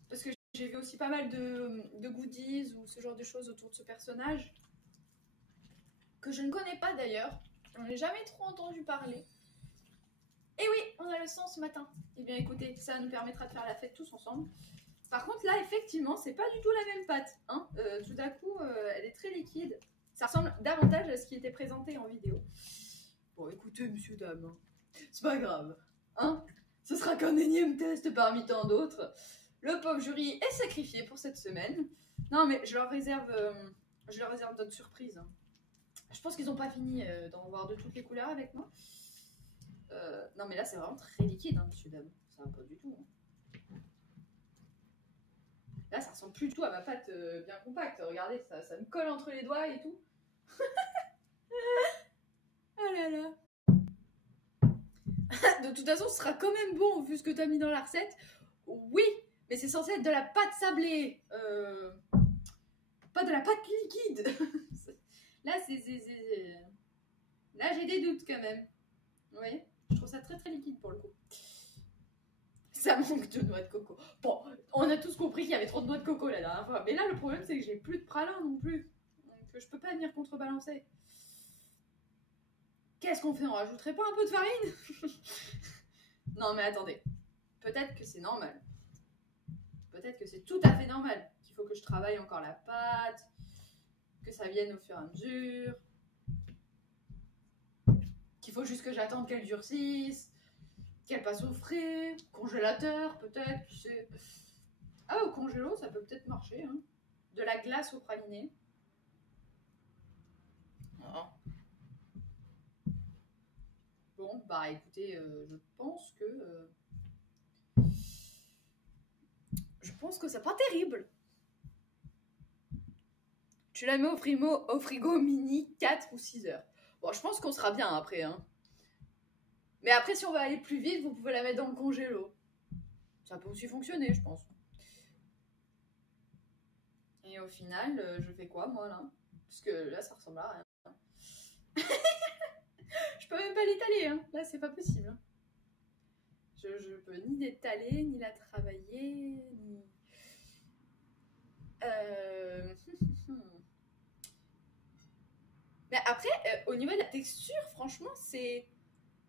Parce que j'ai vu aussi pas mal de goodies ou ce genre de choses autour de ce personnage. Que je ne connais pas d'ailleurs. J'en ai jamais trop entendu parler. Et oui, on a le sang ce matin. Eh bien écoutez, ça nous permettra de faire la fête tous ensemble. Par contre là, effectivement, c'est pas du tout la même pâte. Hein. Tout d'un coup, elle est très liquide. Ça ressemble davantage à ce qui était présenté en vidéo. Bon, écoutez, monsieur, dame, hein. C'est pas grave. Hein, ce sera qu'un énième test parmi tant d'autres. Le pauvre jury est sacrifié pour cette semaine. Non, mais je leur réserve d'autres surprises. Hein. Je pense qu'ils n'ont pas fini d'en voir de toutes les couleurs avec moi. Non, mais là, c'est vraiment très liquide, hein, monsieur, dame. Ça va pas du tout. Hein. Là, ça ressemble plus du tout à ma pâte bien compacte. Regardez, ça me colle entre les doigts et tout. Oh là là. De toute façon, ce sera quand même bon vu ce que tu as mis dans la recette. Oui, mais c'est censé être de la pâte sablée. Pas de la pâte liquide. Là, Là, j'ai des doutes quand même. Vous voyez ? Je trouve ça très liquide pour le coup. Ça manque de noix de coco. Bon, on a tous compris qu'il y avait trop de noix de coco la dernière fois. Mais là, le problème, c'est que j'ai plus de pralin non plus. Donc, je peux pas venir contrebalancer. Qu'est-ce qu'on fait ? On rajouterait pas un peu de farine ? Non, mais attendez. Peut-être que c'est normal. Peut-être que c'est tout à fait normal. Qu'il faut que je travaille encore la pâte. Que ça vienne au fur et à mesure. Qu'il faut juste que j'attende qu'elle durcisse. Qu'elle passe au frais. Congélateur, peut-être. Tu sais. Ah, au congélo, ça peut peut-être marcher. Hein. De la glace au praliné. Oh. Bon, bah écoutez, je pense que c'est pas terrible. Tu la mets au frigo mini 4 ou 6 heures. Bon, je pense qu'on sera bien après. Hein. Mais après, si on veut aller plus vite, vous pouvez la mettre dans le congélo. Ça peut aussi fonctionner, je pense. Et au final, je fais quoi, moi, là ? Parce que là, ça ressemble à rien. Je peux même pas l'étaler, hein. Là, c'est pas possible. Hein. Je peux ni l'étaler, ni la travailler, ni... Mais après, au niveau de la texture, franchement, c'est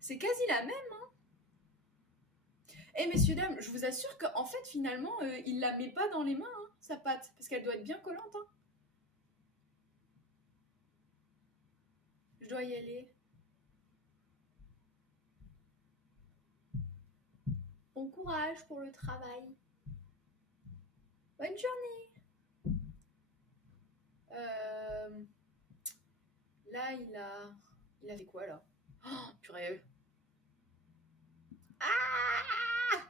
quasi la même. Hein. Et messieurs, dames, je vous assure qu'en fait, finalement, il la met pas dans les mains, hein, sa pâte, parce qu'elle doit être bien collante. Hein. Je dois y aller. Bon courage pour le travail. Bonne journée. Là, il a fait quoi, là ? Oh, purée. Ah !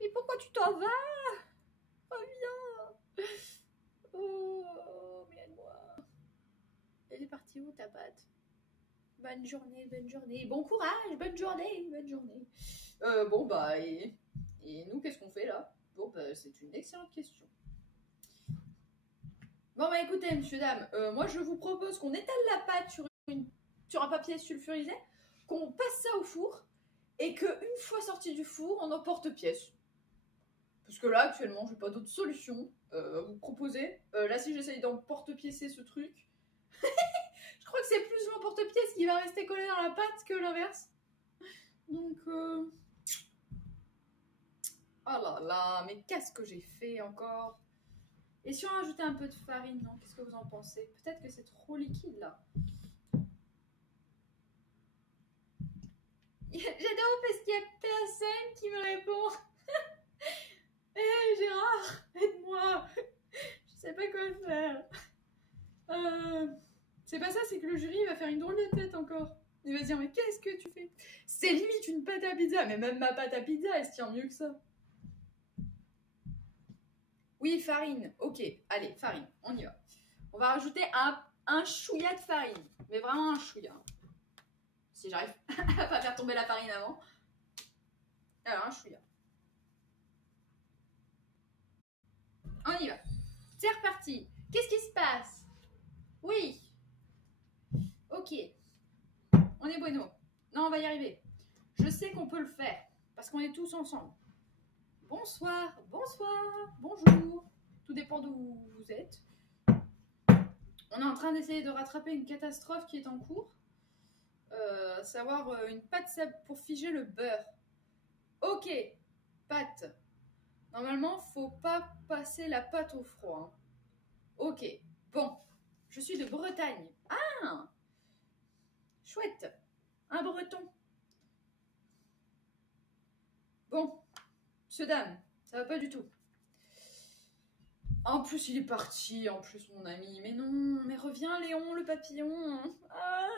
Mais pourquoi tu t'en vas ? Reviens. Oh, mais aide-moi. Elle est partie où, ta pâte ? Bonne journée. Bon courage, bonne journée. Bon, bah, et nous, qu'est-ce qu'on fait, là ? Bon, bah, c'est une excellente question. Bon, bah, écoutez, messieurs, dames, moi, je vous propose qu'on étale la pâte sur un papier sulfurisé, qu'on passe ça au four, et qu'une fois sorti du four, on emporte-pièce. Parce que là, actuellement, j'ai pas d'autre solution à vous proposer. Là, si j'essaye d'emporte-piécer ce truc, je crois que c'est plus l'emporte-pièce qui va rester collé dans la pâte que l'inverse. Donc, oh là là, mais qu'est-ce que j'ai fait encore ? Et si on rajoutait un peu de farine, non ? Qu'est-ce que vous en pensez ? Peut-être que c'est trop liquide, là. J'adore parce qu'il y a personne qui me répond. Hé, Gérard, aide-moi. Je sais pas quoi faire. C'est pas ça, c'est que le jury va faire une drôle de tête encore. Il va se dire, mais qu'est-ce que tu fais? C'est limite une pâte à pizza, mais même ma pâte à pizza, elle se tient mieux que ça. Oui, farine. Ok, allez, farine, on y va. On va rajouter un chouïa de farine, mais vraiment un chouïa. Si j'arrive à pas faire tomber la farine avant. Alors, un chouïa. On y va. C'est reparti. Qu'est-ce qui se passe? Oui. Ok. On est bueno. Non, on va y arriver. Je sais qu'on peut le faire, parce qu'on est tous ensemble. Bonsoir, bonsoir, bonjour. Tout dépend d'où vous êtes. On est en train d'essayer de rattraper une catastrophe qui est en cours. Savoir une pâte pour figer le beurre. Ok, pâte. Normalement, faut pas passer la pâte au froid. Hein. Ok, bon. Je suis de Bretagne. Ah, chouette. Un breton. Bon, monsieur, dame, ça va pas du tout. En plus, il est parti, en plus, mon ami. Mais non, mais reviens, Léon, le papillon. Ah,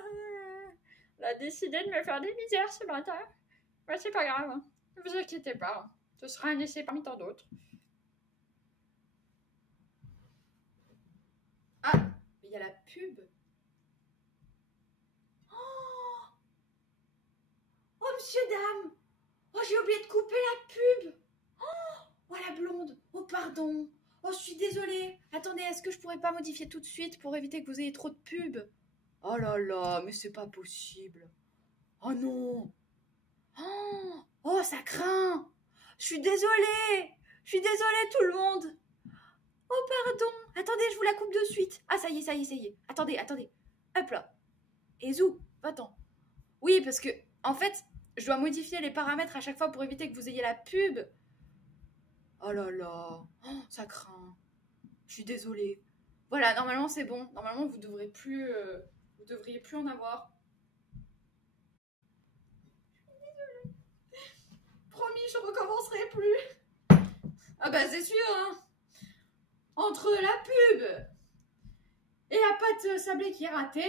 il a décidé de me faire des misères ce matin. Mais c'est pas grave, hein. Ne vous inquiétez pas. Hein. Ce sera un essai parmi tant d'autres. Ah, mais il y a la pub. Oh, monsieur, dame. Oh, j'ai oublié de couper la pub. Oh, la blonde. Oh, pardon. Oh, je suis désolée. Attendez, est-ce que je pourrais pas modifier tout de suite pour éviter que vous ayez trop de pubs? Oh là là, mais c'est pas possible. Oh non. Oh, ça craint. Je suis désolée. Je suis désolée, tout le monde. Oh, pardon. Attendez, je vous la coupe de suite. Ah, ça y est, ça y est, ça y est. Attendez, attendez. Hop là. Et zou, va-t'en. Oui, parce que, en fait, je dois modifier les paramètres à chaque fois pour éviter que vous ayez la pub. Oh là là. Oh, ça craint. Je suis désolée. Voilà, normalement, c'est bon. Normalement, vous devriez plus en avoir. Désolée. Promis, je recommencerai plus. Ah bah, c'est sûr, hein. Entre la pub et la pâte sablée qui est ratée,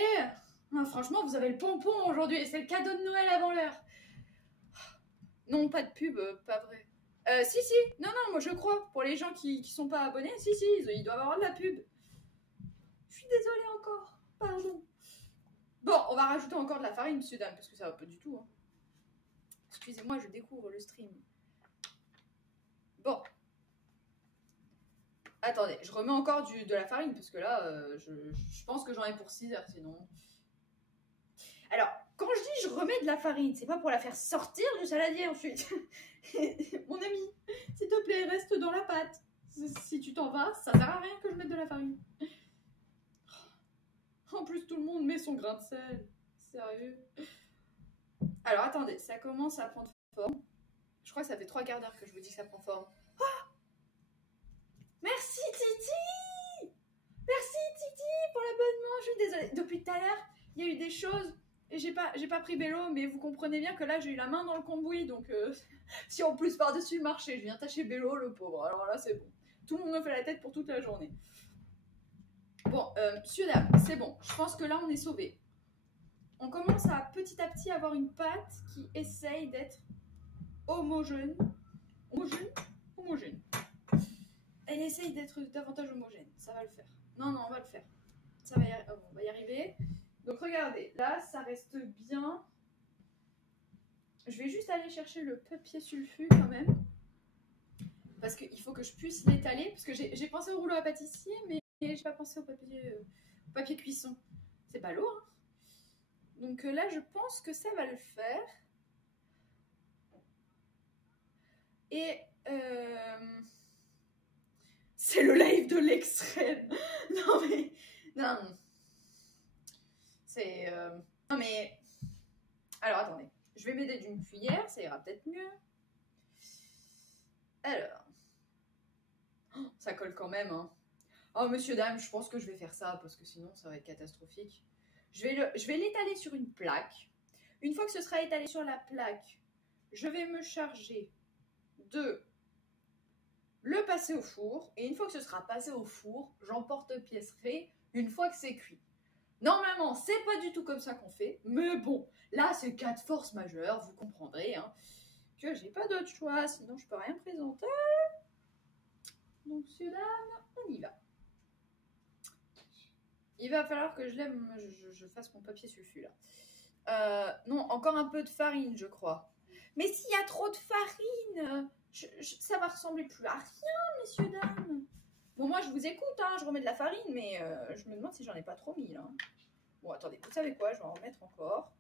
franchement, vous avez le pompon aujourd'hui. C'est le cadeau de Noël avant l'heure. Non, pas de pub, pas vrai. Si, si. Non, non, moi je crois. Pour les gens qui sont pas abonnés, si, si, ils doivent avoir de la pub. Je suis désolée encore. Pardon. Bon, on va rajouter encore de la farine, monsieur, dame, parce que ça va pas du tout. Hein. Excusez-moi, je découvre le stream. Bon. Attendez, je remets encore de la farine, parce que là, je pense que j'en ai pour 6 heures, sinon. Alors, quand je dis je remets de la farine, c'est pas pour la faire sortir du saladier ensuite. Mon ami, s'il te plaît, reste dans la pâte. Si tu t'en vas, ça sert à rien que je mette de la farine. En plus, tout le monde met son grain de sel. Sérieux. Alors, attendez, ça commence à prendre forme. Je crois que ça fait 3 quarts d'heure que je vous dis que ça prend forme. Oh, merci Titi. Merci Titi pour l'abonnement. Je suis désolée. Depuis tout à l'heure, il y a eu des choses et j'ai pas pris Bélo, mais vous comprenez bien que là, j'ai eu la main dans le cambouis. Donc, si en plus par-dessus le marché, je viens tâcher Bélo, le pauvre. Alors là, c'est bon. Tout le monde me fait la tête pour toute la journée. Bon, monsieur, dame, c'est bon. Je pense que là, on est sauvé. On commence à petit avoir une pâte qui essaye d'être homogène. Homogène. Elle essaye d'être davantage homogène. Ça va le faire. Non, non, on va le faire. Ça va on va y arriver. Donc, regardez. Là, ça reste bien. Je vais juste aller chercher le papier sulfu quand même. Parce qu'il faut que je puisse l'étaler. Parce que j'ai pensé au rouleau à pâtissier, mais j'ai pas pensé au papier cuisson. C'est pas lourd, hein. Donc là, je pense que ça va le faire. Et c'est le live de l'extrême. Non mais non. C'est non mais alors attendez. Je vais m'aider d'une cuillère, ça ira peut-être mieux. Alors, oh, ça colle quand même. Hein. Oh monsieur dame, je pense que je vais faire ça parce que sinon ça va être catastrophique. Je vais l'étaler sur une plaque. Une fois que ce sera étalé sur la plaque, je vais me charger de le passer au four. Et une fois que ce sera passé au four, j'emporte-piècerai une fois que c'est cuit. Normalement, c'est pas du tout comme ça qu'on fait, mais bon, là, c'est cas de force majeure, vous comprendrez, hein, que j'ai pas d'autre choix, sinon je peux rien présenter. Donc, monsieur, dame, on y va. Il va falloir que je fasse mon papier sulfu, là. Non, encore un peu de farine, je crois. Mais s'il y a trop de farine, ça va ressembler plus à rien, messieurs, dames. Bon, moi, je vous écoute, hein, je remets de la farine, mais je me demande si j'en ai pas trop mis, là. Bon, attendez, vous savez quoi, je vais en remettre encore.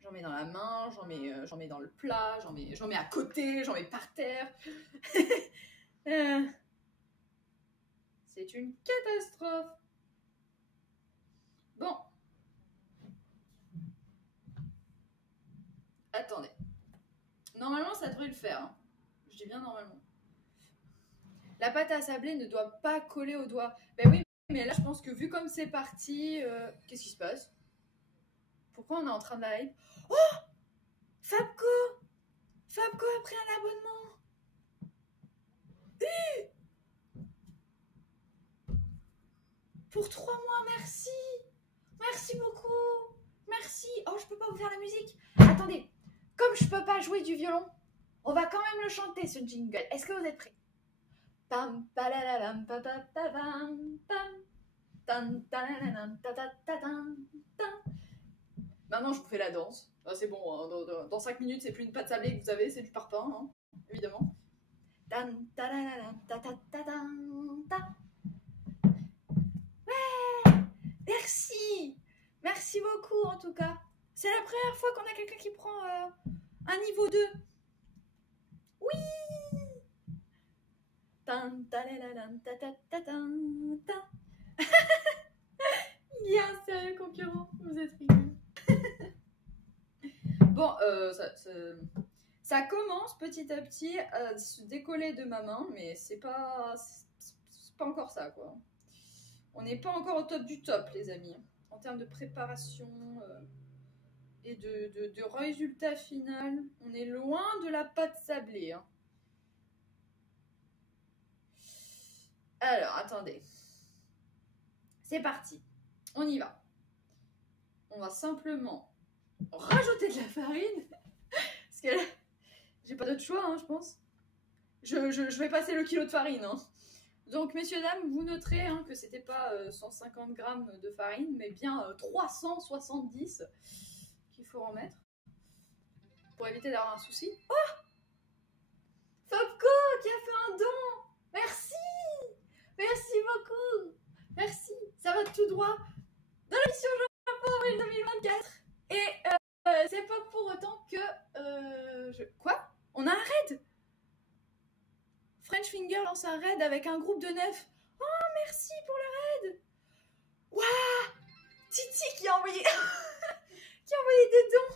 J'en mets dans la main, j'en mets dans le plat, j'en mets à côté, j'en mets par terre. C'est une catastrophe. Bon. Attendez. Normalement, ça devrait le faire. Hein. Je dis bien normalement. La pâte à sabler ne doit pas coller au doigt. Ben oui, mais là, je pense que vu comme c'est parti... Qu'est-ce qui se passe? Pourquoi on est en train de live? Oh, Fabco a pris un abonnement. Pour 3 mois, merci. Merci beaucoup. Merci. Oh, je peux pas vous faire la musique. Attendez, comme je peux pas jouer du violon, on va quand même le chanter, ce jingle. Est-ce que vous êtes prêts? Pam, palalam, pam, pam, pam. Maintenant, je vous fais la danse. Ah, c'est bon, hein, dans 5 minutes, c'est plus une pâte sablée que vous avez, c'est du parpaing, hein, évidemment. Ouais, merci. Merci beaucoup, en tout cas. C'est la première fois qu'on a quelqu'un qui prend un niveau 2. Oui. Il y a un sérieux concurrent, vous êtes rigolo. Bon, ça commence petit à petit à se décoller de ma main, mais c'est pas encore ça, quoi. On n'est pas encore au top du top, les amis, en termes de préparation et de résultat final. On est loin de la pâte sablée. Hein. Alors, attendez. C'est parti. On y va. On va simplement rajouter de la farine. Parce que là, j'ai pas d'autre choix, hein, je pense. Je vais passer le kilo de farine. Hein. Donc, messieurs, dames, vous noterez hein, que c'était pas 150 grammes de farine, mais bien 370 qu'il faut en mettre. Pour éviter d'avoir un souci. Oh, Fabco qui a fait un don. Merci. Merci beaucoup. Merci. Ça va tout droit dans la mission Japon avril 2024. Et c'est pas pour autant que... Quoi? On a un raid? French Finger lance un raid avec un groupe de 9. Oh, merci pour le raid. Waouh, Titi qui a envoyé... qui a envoyé des dons.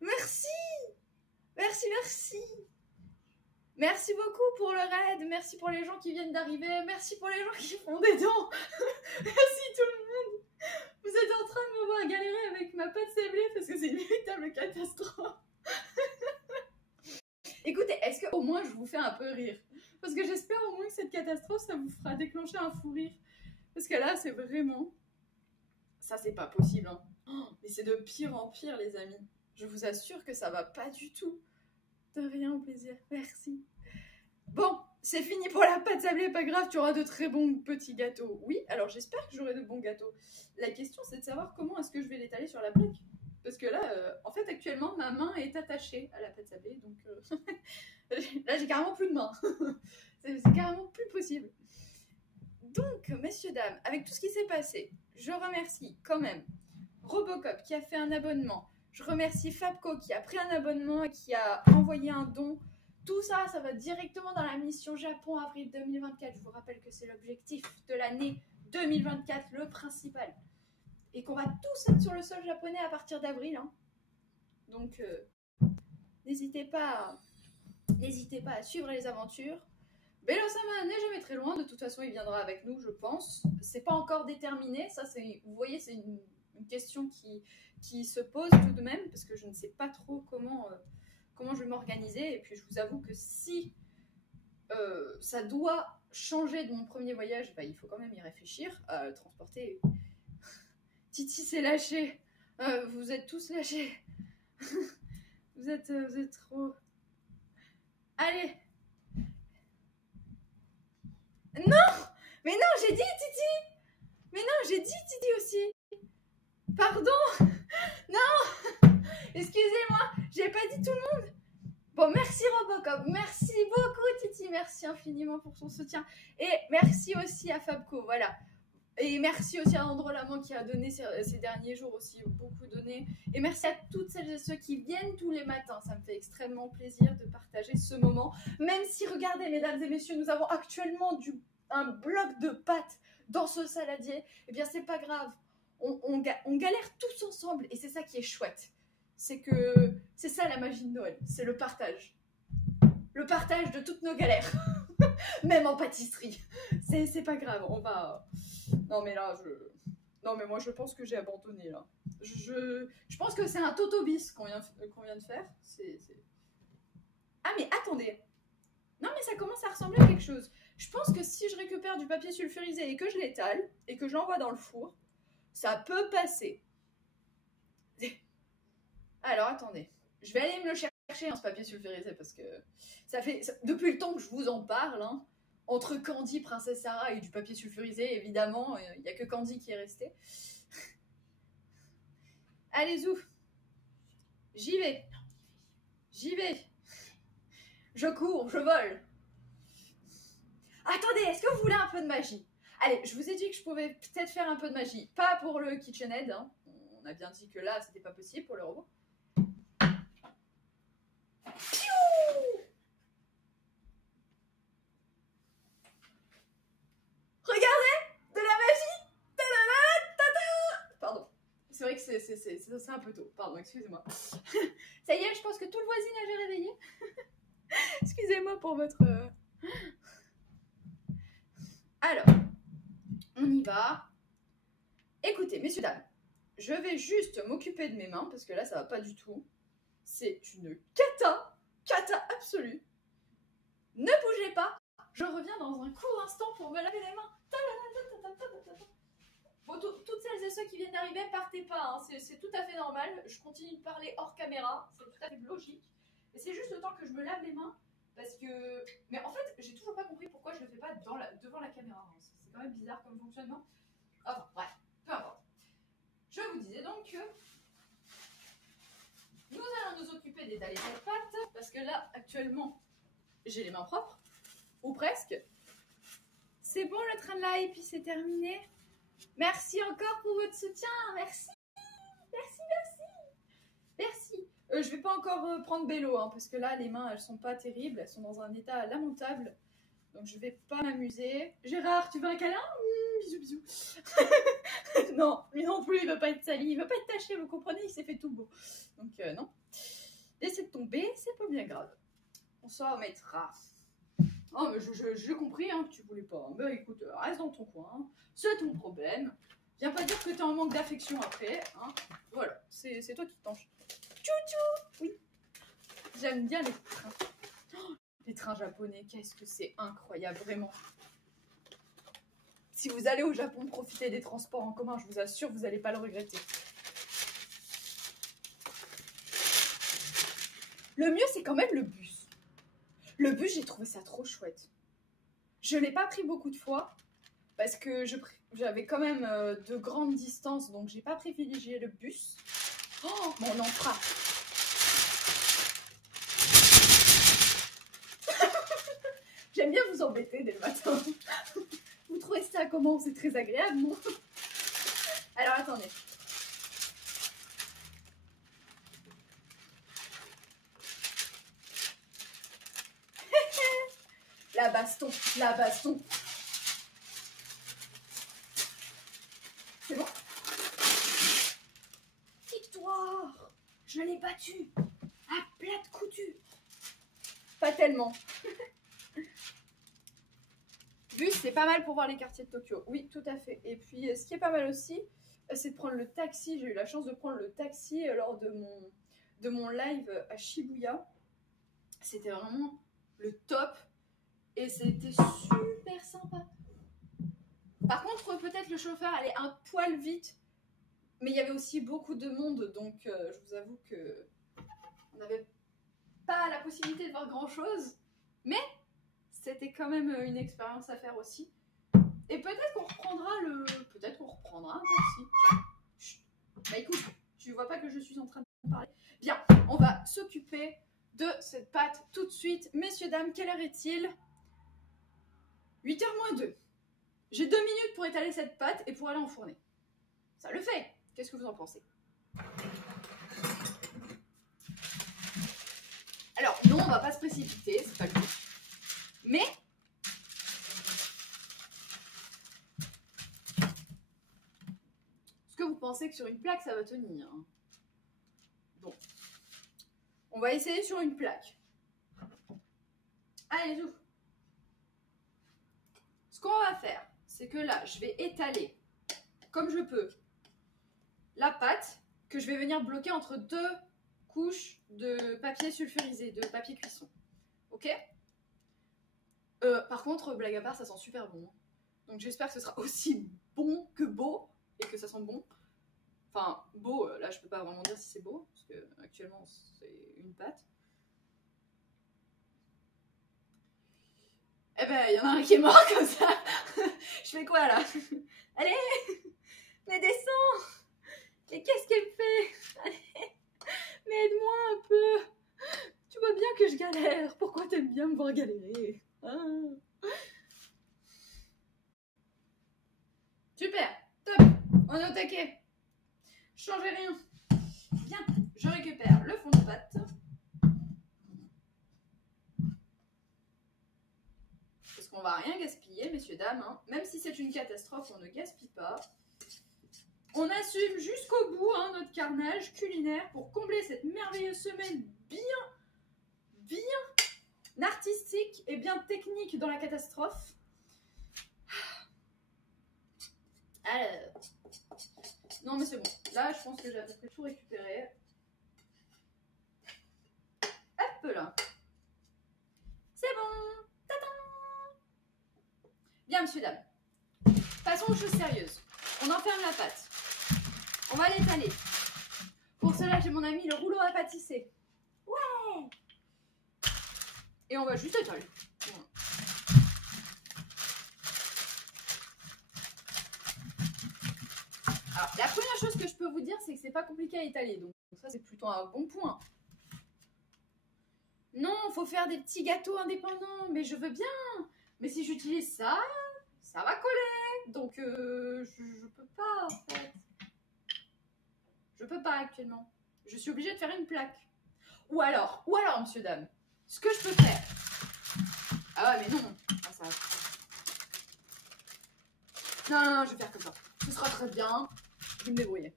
Merci. Merci, merci. Merci beaucoup pour le raid. Merci pour les gens qui viennent d'arriver. Merci pour les gens qui font des dons. Merci tout le monde. Vous êtes en train de me voir galérer avec ma pâte sablée parce que c'est une véritable catastrophe. Écoutez, est-ce qu'au moins je vous fais un peu rire? Parce que j'espère au moins que cette catastrophe, ça vous fera déclencher un fou rire. Parce que là, c'est vraiment... Ça, c'est pas possible. Hein. Oh, mais c'est de pire en pire, les amis. Je vous assure que ça va pas du tout. De rien, au plaisir. Merci. Bon, c'est fini pour la pâte sablée, pas grave, tu auras de très bons petits gâteaux. Oui, alors j'espère que j'aurai de bons gâteaux. La question, c'est de savoir comment est-ce que je vais l'étaler sur la plaque. Parce que là, en fait, actuellement, ma main est attachée à la pâte sablée, donc là, j'ai carrément plus de main. c'est carrément plus possible. Donc, messieurs, dames, avec tout ce qui s'est passé, je remercie quand même Robocop qui a fait un abonnement. Je remercie Fabco qui a pris un abonnement et qui a envoyé un don. Tout ça, ça va directement dans la mission Japon avril 2024. Je vous rappelle que c'est l'objectif de l'année 2024, le principal. Et qu'on va tous être sur le sol japonais à partir d'avril. Hein. Donc, n'hésitez pas à suivre les aventures. Bello-sama n'est jamais très loin. De toute façon, il viendra avec nous, je pense. C'est pas encore déterminé. Ça, vous voyez, c'est une question qui se pose tout de même parce que je ne sais pas trop comment je vais m'organiser. Et puis, je vous avoue que si ça doit changer de mon premier voyage, bah, il faut quand même y réfléchir. Transporter. Titi s'est lâché. Vous êtes tous lâchés. vous êtes trop... Allez. Non. Mais non, j'ai dit Titi. Mais non, j'ai dit Titi aussi. Pardon. Non. Excusez-moi, j'ai pas dit tout le monde. Bon, merci Robocop, merci beaucoup Titi, merci infiniment pour son soutien. Et merci aussi à Fabco, voilà. Et merci aussi à André-Lamont qui a donné ces derniers jours aussi, beaucoup donné. Et merci à toutes celles et ceux qui viennent tous les matins. Ça me fait extrêmement plaisir de partager ce moment. Même si, regardez mesdames et messieurs, nous avons actuellement un bloc de pâtes dans ce saladier. Eh bien, c'est pas grave. On galère tous ensemble et c'est ça qui est chouette. C'est que c'est ça la magie de Noël, c'est le partage. Le partage de toutes nos galères. Même en pâtisserie. C'est pas grave, on va... Non mais là, Non mais moi je pense que j'ai abandonné là. Je pense que c'est un totobis qu'on vient de faire. Ah mais attendez. Non mais ça commence à ressembler à quelque chose. Je pense que si je récupère du papier sulfurisé et que je l'étale, et que je l'envoie dans le four, ça peut passer. Alors attendez, je vais aller me le chercher ce papier sulfurisé parce que depuis le temps que je vous en parle, hein, entre Candy, Princesse Sarah et du papier sulfurisé, évidemment, il n'y a que Candy qui est resté. Allez, zou, j'y vais, je cours, je vole. Attendez, est-ce que vous voulez un peu de magie? Allez, je vous ai dit que je pouvais peut-être faire un peu de magie, pas pour le KitchenAid, hein. On a bien dit que là, c'était pas possible pour le robot. Regardez, de la magie. Pardon, c'est vrai que c'est un peu tôt. Pardon, excusez-moi. Ça y est, je pense que tout le voisinage est réveillé. Excusez-moi pour votre... Alors, on y va. Écoutez, messieurs, dames, je vais juste m'occuper de mes mains parce que là, ça va pas du tout. C'est une cata absolue. Ne bougez pas, je reviens dans un court instant pour me laver les mains. Bon, toutes celles et ceux qui viennent d'arriver, partez pas, hein. C'est tout à fait normal. Je continue de parler hors caméra, c'est tout à fait logique. Et c'est juste le temps que je me lave les mains parce que... Mais en fait, j'ai toujours pas compris pourquoi je le fais pas devant la caméra. Hein. C'est quand même bizarre comme fonctionnement. Enfin, bref, peu importe. Je vous disais donc que nous allons nous occuper d'étaler cette pâte parce que là, actuellement, j'ai les mains propres, ou presque. C'est bon, le train de la et puis c'est terminé. Merci encore pour votre soutien, merci. Je vais pas encore prendre Bello, hein, parce que là, les mains, elles sont pas terribles, elles sont dans un état lamentable. Donc je vais pas m'amuser. Gérard, tu veux un câlin? Bisous. Non, lui non plus, il veut pas être sali, il veut pas être taché, vous comprenez, il s'est fait tout beau. Donc non. Laissez tomber, c'est pas bien grave. On s'en remettra. Oh, mais j'ai compris hein, que tu voulais pas. Mais écoute, reste dans ton coin. Hein. C'est ton problème. Viens pas dire que t'es en manque d'affection après. Hein. Voilà, c'est toi qui t'enchaînes. Tchou-tchou. Oui. J'aime bien les trains. Oh, les trains japonais, qu'est-ce que c'est incroyable, vraiment. Si vous allez au Japon profiter des transports en commun, je vous assure, vous n'allez pas le regretter. Le mieux, c'est quand même le bus. Le bus, j'ai trouvé ça trop chouette. Je ne l'ai pas pris beaucoup de fois parce que j'avais quand même de grandes distances, donc j'ai pas privilégié le bus. Oh, mon emprunt. J'aime bien vous embêter dès le matin. Vous trouvez ça comment? C'est très agréable, non? Alors, attendez. La baston. C'est bon? Victoire! Je l'ai battu à plate couture. Pas tellement. Bus, c'est pas mal pour voir les quartiers de Tokyo. Oui, tout à fait. Et puis, ce qui est pas mal aussi, c'est de prendre le taxi. J'ai eu la chance de prendre le taxi lors de mon live à Shibuya. C'était vraiment le top. Et c'était super sympa. Par contre, peut-être le chauffeur allait un poil vite. Mais il y avait aussi beaucoup de monde. Donc, je vous avoue que on n'avait pas la possibilité de voir grand-chose. Mais c'était quand même une expérience à faire aussi. Et peut-être qu'on reprendra Peut-être qu'on reprendra un taxi. Chut. Bah écoute, tu vois pas que je suis en train de parler. Bien, on va s'occuper de cette pâte tout de suite. Messieurs, dames, quelle heure est-il? 8h moins 2. J'ai 2 minutes pour étaler cette pâte et pour aller enfourner. Ça le fait. Qu'est-ce que vous en pensez? Alors, non, on va pas se précipiter, c'est pas le but. Mais... est-ce que vous pensez que sur une plaque, ça va tenir? Bon. On va essayer sur une plaque. Allez, tout. Ce qu'on va faire, c'est que là, je vais étaler, comme je peux, la pâte que je vais venir bloquer entre 2 couches de papier sulfurisé, de papier cuisson. Ok? Par contre, blague à part, ça sent super bon. Donc j'espère que ce sera aussi bon que beau et que ça sent bon. Enfin, beau, là je peux pas vraiment dire si c'est beau, parce que actuellement c'est une pâte. Eh ben, il y en a un qui est mort comme ça. Je fais quoi là? Allez, mais descends. Mais qu'est-ce qu'elle fait? Allez, mais aide-moi un peu. Tu vois bien que je galère. Pourquoi t'aimes bien me voir galérer? Super, top, on est au taquet. Changez rien. Bien, je récupère le fond de pâte. Parce qu'on va rien gaspiller, messieurs, dames. Hein. Même si c'est une catastrophe, on ne gaspille pas. On assume jusqu'au bout notre carnage culinaire pour combler cette merveilleuse semaine bien artistique et bien technique dans la catastrophe. Alors... non mais c'est bon. Là, je pense que j'ai à peu près tout récupéré. Hop là. C'est bon. Tadam. Bien, messieurs, dames. Passons aux choses sérieuses. On enferme la pâte. On va l'étaler. Pour cela, j'ai mon ami le rouleau à pâtisser. Ouais. Et on va juste étaler. Voilà. Alors, la première chose que je peux vous dire, c'est que c'est pas compliqué à étaler. Donc ça, c'est plutôt un bon point. Non, il faut faire des petits gâteaux indépendants. Mais je veux bien. Mais si j'utilise ça, ça va coller. Donc, je peux pas, en fait. Je peux pas actuellement. Je suis obligée de faire une plaque. Ou alors, monsieur, dame, ce que je peux faire... ah ouais, mais non. Ah, ça... non, je vais faire comme ça. Ce sera très bien. Je vais me débrouiller.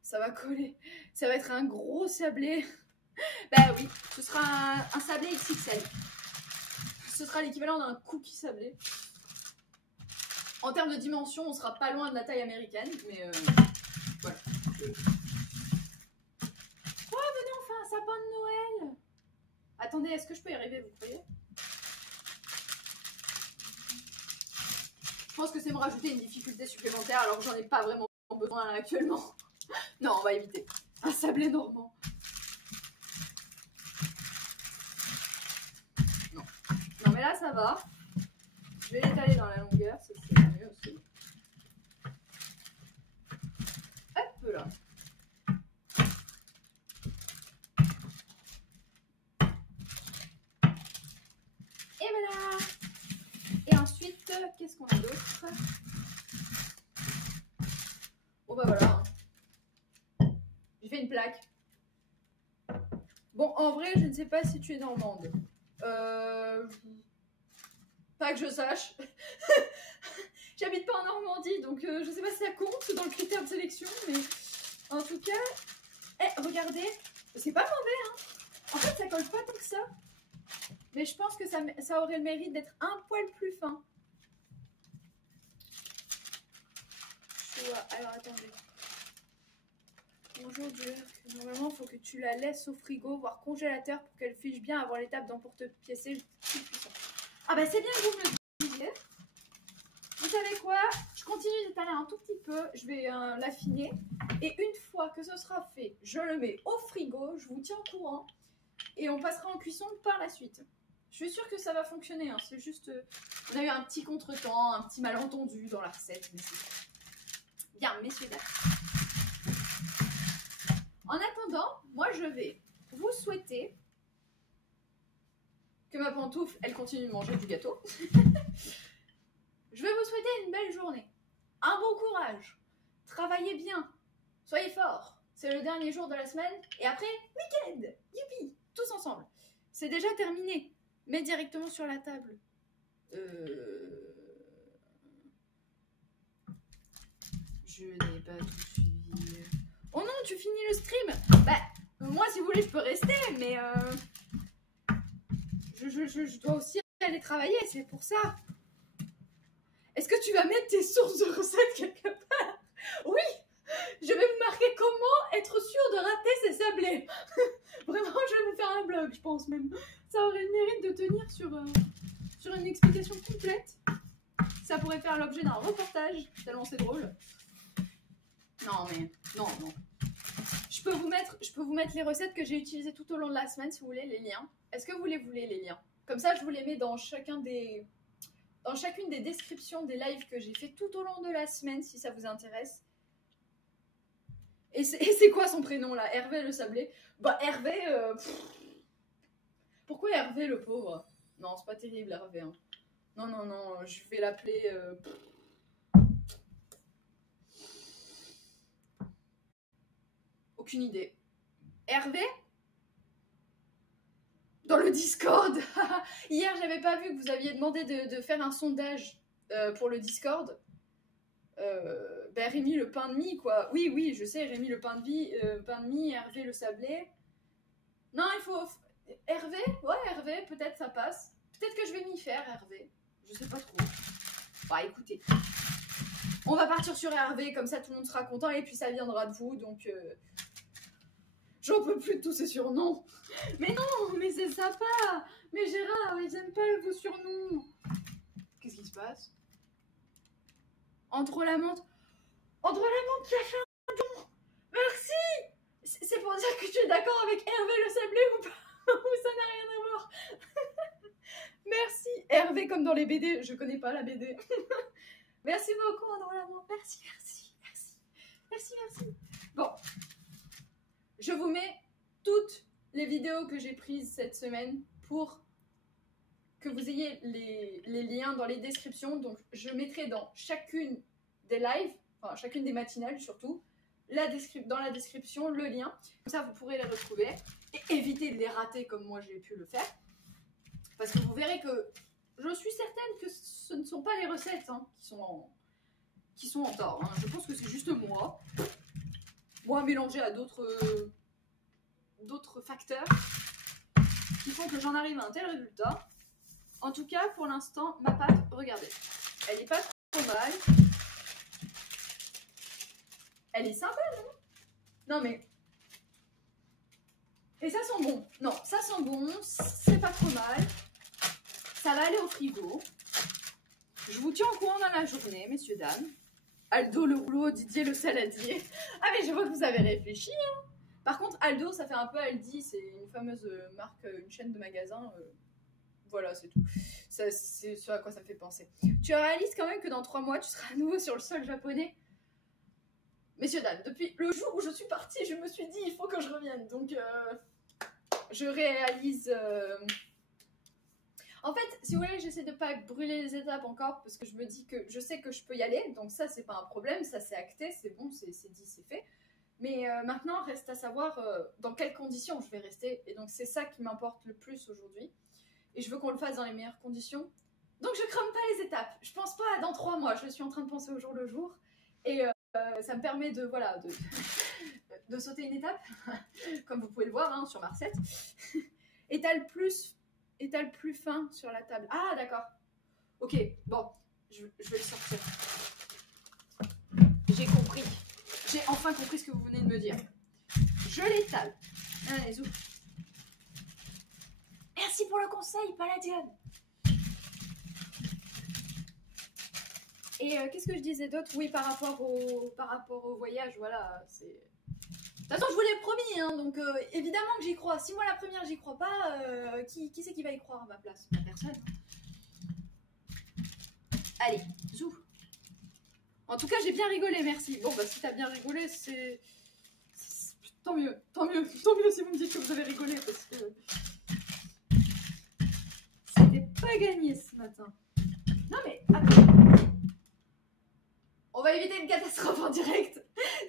Ça va coller. Ça va être un gros sablé. Bah oui, ce sera un sablé XXL. Ce sera l'équivalent d'un cookie sablé. En termes de dimension, on sera pas loin de la taille américaine, mais voilà. Oh, venez, on fait un sapin de Noël. Attendez, est-ce que je peux y arriver, vous croyez? Je pense que c'est me rajouter une difficulté supplémentaire alors que j'en ai pas vraiment besoin là, actuellement. Non, on va éviter. Un sablé normand. Non. Non, mais là, ça va. Je vais l'étaler dans la longueur, c'est mieux aussi. Hop là. Et voilà. Et ensuite, qu'est-ce qu'on a d'autre? Bon bah voilà. J'ai fait une plaque. Bon, en vrai, je ne sais pas si tu es normande. Pas que je sache. J'habite pas en Normandie, donc je sais pas si ça compte dans le critère de sélection, mais en tout cas, regardez, c'est pas mauvais, hein. En fait, ça colle pas tant que ça, mais je pense que ça aurait le mérite d'être un poil plus fin. Alors attendez. Bonjour Dirk. Normalement, il faut que tu la laisses au frigo, voire congélateur, pour qu'elle fiche bien avant l'étape d'emporte-pièce. Ah bah c'est bien que vous me le disiez. Vous savez quoi? Je continue d'étaler un tout petit peu, je vais l'affiner. Et une fois que ce sera fait, je le mets au frigo, je vous tiens au courant. Et on passera en cuisson par la suite. Je suis sûre que ça va fonctionner, hein. C'est juste... on a eu un petit contretemps, un petit malentendu dans la recette. Mais bien, messieurs, dames. En attendant, moi je vais vous souhaiter que ma pantoufle, elle continue de manger du gâteau. Je vais vous souhaiter une belle journée, un bon courage, travaillez bien, soyez forts. C'est le dernier jour de la semaine et après, week-end, youpi, tous ensemble. C'est déjà terminé, mets directement sur la table. Je n'ai pas tout suivi. Oh non, tu finis le stream. Bah, moi si vous voulez je peux rester, mais je dois aussi aller travailler, c'est pour ça. Est-ce que tu vas mettre tes sources de recettes quelque part? Oui, je vais vous marquer comment être sûr de rater ses sablés. Vraiment, je vais vous faire un blog, je pense même. Ça aurait le mérite de tenir sur une explication complète. Ça pourrait faire l'objet d'un reportage, tellement c'est drôle. Non, mais non. Je peux vous mettre les recettes que j'ai utilisées tout au long de la semaine, si vous voulez, les liens. Est-ce que vous les voulez, les liens? Comme ça, je vous les mets dans chacune des descriptions des lives que j'ai fait tout au long de la semaine, si ça vous intéresse. Et c'est quoi son prénom, là? Hervé le Sablé? Bah, Hervé... Pourquoi Hervé, le pauvre? Non, c'est pas terrible, Hervé. Hein. Non, je vais l'appeler... Aucune idée. Hervé? Dans le Discord. Hier, j'avais pas vu que vous aviez demandé de faire un sondage pour le Discord. Ben Rémi le pain de mie, quoi. Oui, je sais, Rémi le pain de mie, Hervé le sablé. Non, il faut... Hervé? Ouais, Hervé, peut-être ça passe. Peut-être que je vais m'y faire, Hervé. Je sais pas trop. Bah, écoutez. On va partir sur Hervé, comme ça tout le monde sera content, et puis ça viendra de vous, donc... J'en peux plus de tous ces surnoms. Mais non, mais c'est sympa. Mais Gérard, ils aiment pas vos surnoms. Qu'est-ce qui se passe? Entre la menthe qui a fait un don. Merci. C'est pour dire que tu es d'accord avec Hervé le Sablé ou pas? Ou ça n'a rien à voir? Merci. Hervé comme dans les BD. Je connais pas la BD. Merci beaucoup, Andrew Lamont. Merci. Bon. Je vous mets toutes les vidéos que j'ai prises cette semaine pour que vous ayez les liens dans les descriptions. Donc, je mettrai dans chacune des lives, enfin chacune des matinales surtout, dans la description le lien. Comme ça, vous pourrez les retrouver et éviter de les rater comme moi j'ai pu le faire. Parce que vous verrez que je suis certaine que ce ne sont pas les recettes hein, qui sont en tort. Hein. Je pense que c'est juste moi mélangé à d'autres facteurs qui font que j'en arrive à un tel résultat. En tout cas, pour l'instant, ma pâte, regardez, elle est pas trop mal. Elle est sympa, non? Non, mais... Et ça sent bon. Non, ça sent bon, c'est pas trop mal. Ça va aller au frigo. Je vous tiens au courant dans la journée, messieurs, dames. Aldo le rouleau, Didier le saladier. Ah mais je vois que vous avez réfléchi. Hein. Par contre, Aldo, ça fait un peu Aldi. C'est une fameuse marque, une chaîne de magasins. Voilà, c'est tout. C'est ce à quoi ça me fait penser. Tu réalises quand même que dans 3 mois, tu seras à nouveau sur le sol japonais. Messieurs, dames, depuis le jour où je suis partie, je me suis dit, il faut que je revienne. Donc, je réalise... En fait, si vous voulez, j'essaie de pas brûler les étapes encore parce que je me dis que je sais que je peux y aller. Donc ça, c'est pas un problème. Ça, c'est acté. C'est bon, c'est dit, c'est fait. Mais maintenant, reste à savoir dans quelles conditions je vais rester. Et donc, c'est ça qui m'importe le plus aujourd'hui. Et je veux qu'on le fasse dans les meilleures conditions. Donc, je crame pas les étapes. Je pense pas dans 3 mois. Je suis en train de penser au jour le jour. Et ça me permet de, voilà, de sauter une étape. Comme vous pouvez le voir hein, sur ma recette. Étale plus fin sur la table. Ah, d'accord. Ok, bon. Je vais le sortir. J'ai compris. J'ai enfin compris ce que vous venez de me dire. Je l'étale. Allez, zou. Merci pour le conseil, Palladium. Et qu'est-ce que je disais d'autre? Oui, par rapport au voyage, voilà, c'est... De toute façon, je vous l'ai promis, hein, donc évidemment que j'y crois. Si moi, la première, j'y crois pas, qui c'est qui va y croire à ma place? Personne. Allez, zou. En tout cas, j'ai bien rigolé, merci. Bon, bah si t'as bien rigolé, c'est... Tant mieux si vous me dites que vous avez rigolé, parce que... C'était pas gagné ce matin. Non mais, attends. On va éviter une catastrophe en direct.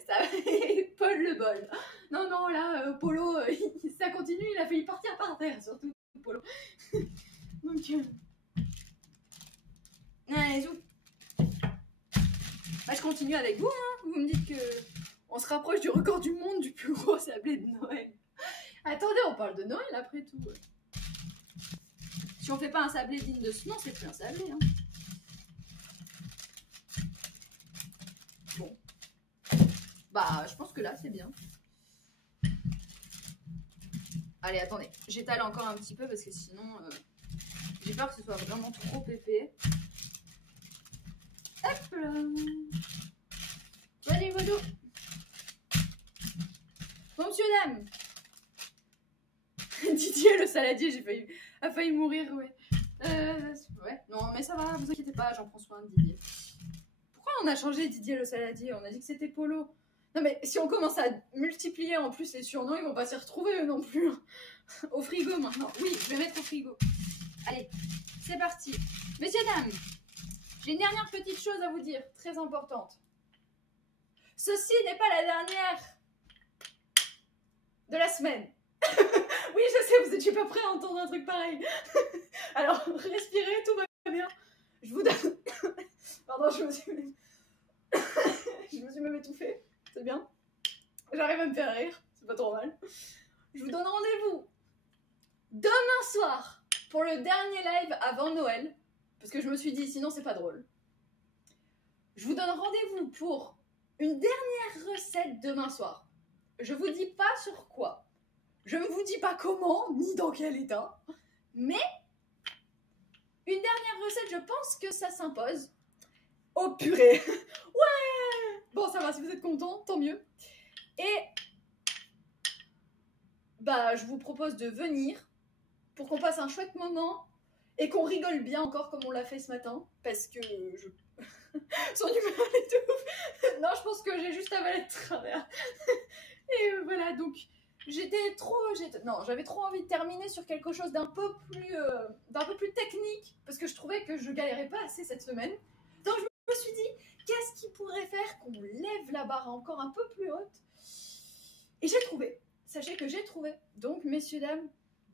Ça va Paul le bol. Non, non, là, Polo, ça continue, il a failli partir par terre, surtout Polo. Donc... Allez, zou. Bah, je continue avec vous, hein. Vous me dites que on se rapproche du record du monde du plus gros sablé de Noël. Attendez, on parle de Noël après tout. Si on fait pas un sablé digne de ce nom, c'est plus un sablé, hein. Bon. Bah, je pense que là, c'est bien. Allez, attendez. J'étale encore un petit peu parce que sinon, j'ai peur que ce soit vraiment trop épais. Hop là. Allez, voilà. Bon, monsieur, dame. Didier, le saladier, a failli mourir, ouais. Ouais, non, mais ça va, vous inquiétez pas, j'en prends soin de Didier. Pourquoi on a changé Didier, le saladier? On a dit que c'était Polo. Non, mais si on commence à multiplier en plus les surnoms, ils vont pas s'y retrouver, eux non plus. Au frigo, maintenant. Oui, je vais mettre au frigo. Allez, c'est parti. Messieurs, dames, j'ai une dernière petite chose à vous dire, très importante. Ceci n'est pas la dernière de la semaine. Oui, je sais, vous n'étiez pas prêts à entendre un truc pareil. Alors, respirez, tout va bien. Je vous donne... Pardon, je me suis même étouffée. C'est bien. J'arrive à me faire rire. C'est pas trop mal. Je vous donne rendez-vous demain soir pour le dernier live avant Noël. Parce que je me suis dit, sinon c'est pas drôle. Je vous donne rendez-vous pour une dernière recette demain soir. Je vous dis pas sur quoi. Je ne vous dis pas comment, ni dans quel état. Mais, une dernière recette, je pense que ça s'impose. Oh purée. Ouais. Bon, ça va, si vous êtes contents, tant mieux. Et, bah, je vous propose de venir pour qu'on passe un chouette moment et qu'on rigole bien encore comme on l'a fait ce matin. Parce que je... Son humeur est ouf. Non, je pense que j'ai juste avalé de travers. Et voilà, donc... j'avais trop envie de terminer sur quelque chose d'un peu plus technique, parce que je trouvais que je galérais pas assez cette semaine. Donc je me suis dit, qu'est-ce qui pourrait faire qu'on lève la barre encore un peu plus haute? Et j'ai trouvé, sachez que j'ai trouvé. Donc messieurs, dames,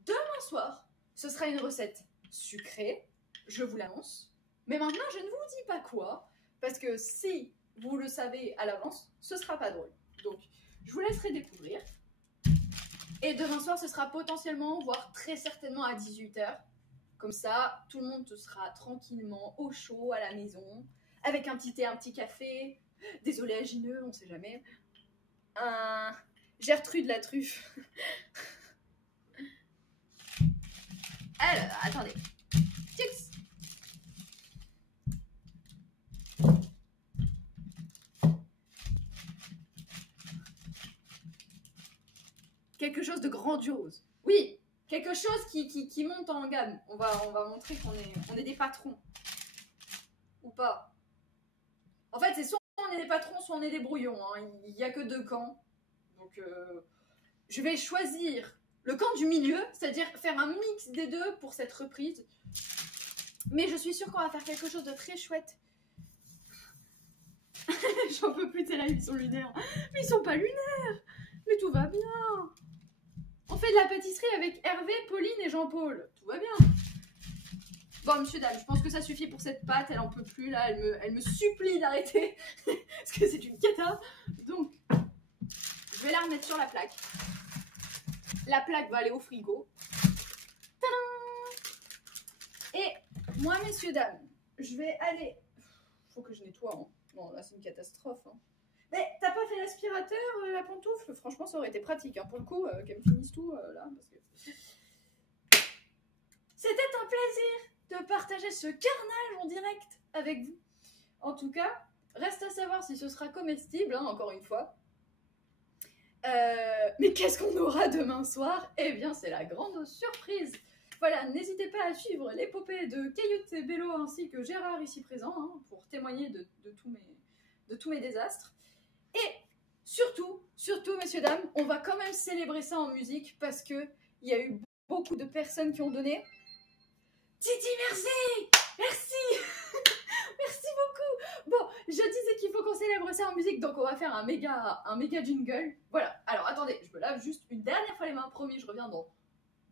demain soir, ce sera une recette sucrée, je vous l'annonce. Mais maintenant, je ne vous dis pas quoi, parce que si vous le savez à l'avance, ce sera pas drôle. Donc, je vous laisserai découvrir. Et demain soir, ce sera potentiellement, voire très certainement à 18 h. Comme ça, tout le monde sera tranquillement au chaud à la maison, avec un petit thé, un petit café, des oléagineux, on sait jamais. Un Gertrude la truffe. Alors, attendez. Tix. Quelque chose de grandiose. Oui, quelque chose qui monte en gamme. On va montrer qu'on est des patrons. Ou pas. En fait, c'est soit on est des patrons, soit on est des brouillons. Hein. Il n'y a que deux camps. Donc, je vais choisir le camp du milieu, c'est-à-dire faire un mix des deux pour cette reprise. Mais je suis sûre qu'on va faire quelque chose de très chouette. J'en peux plus, t'es là, ils sont lunaires. Mais ils sont pas lunaires. Mais tout va bien. On fait de la pâtisserie avec Hervé, Pauline et Jean-Paul. Tout va bien. Bon, monsieur, dame, je pense que ça suffit pour cette pâte. Elle en peut plus, là. Elle me supplie d'arrêter. Parce que c'est une cata. Donc, je vais la remettre sur la plaque. La plaque va aller au frigo. Tadam! Et moi, messieurs, dames, je vais aller... Faut que je nettoie. Hein. Non, là, c'est une catastrophe. Hein. Mais t'as pas fait l'aspirateur, la pantoufle? Franchement, ça aurait été pratique. Hein. Pour le coup, qu'elle me finisse tout, là. Parce que... C'était un plaisir de partager ce carnage en direct avec vous. En tout cas, reste à savoir si ce sera comestible, hein, encore une fois. Mais qu'est-ce qu'on aura demain soir? Eh bien, c'est la grande surprise. Voilà, n'hésitez pas à suivre l'épopée de Cailloute et Bello ainsi que Gérard ici présent, hein, pour témoigner de tous mes désastres. Et surtout, messieurs, dames, on va quand même célébrer ça en musique parce qu'il y a eu beaucoup de personnes qui ont donné. Titi, merci! Merci! Merci beaucoup! Bon, je disais qu'il faut qu'on célèbre ça en musique, donc on va faire un méga jingle. Voilà, alors attendez, je me lave juste une dernière fois les mains, promis, je reviens dans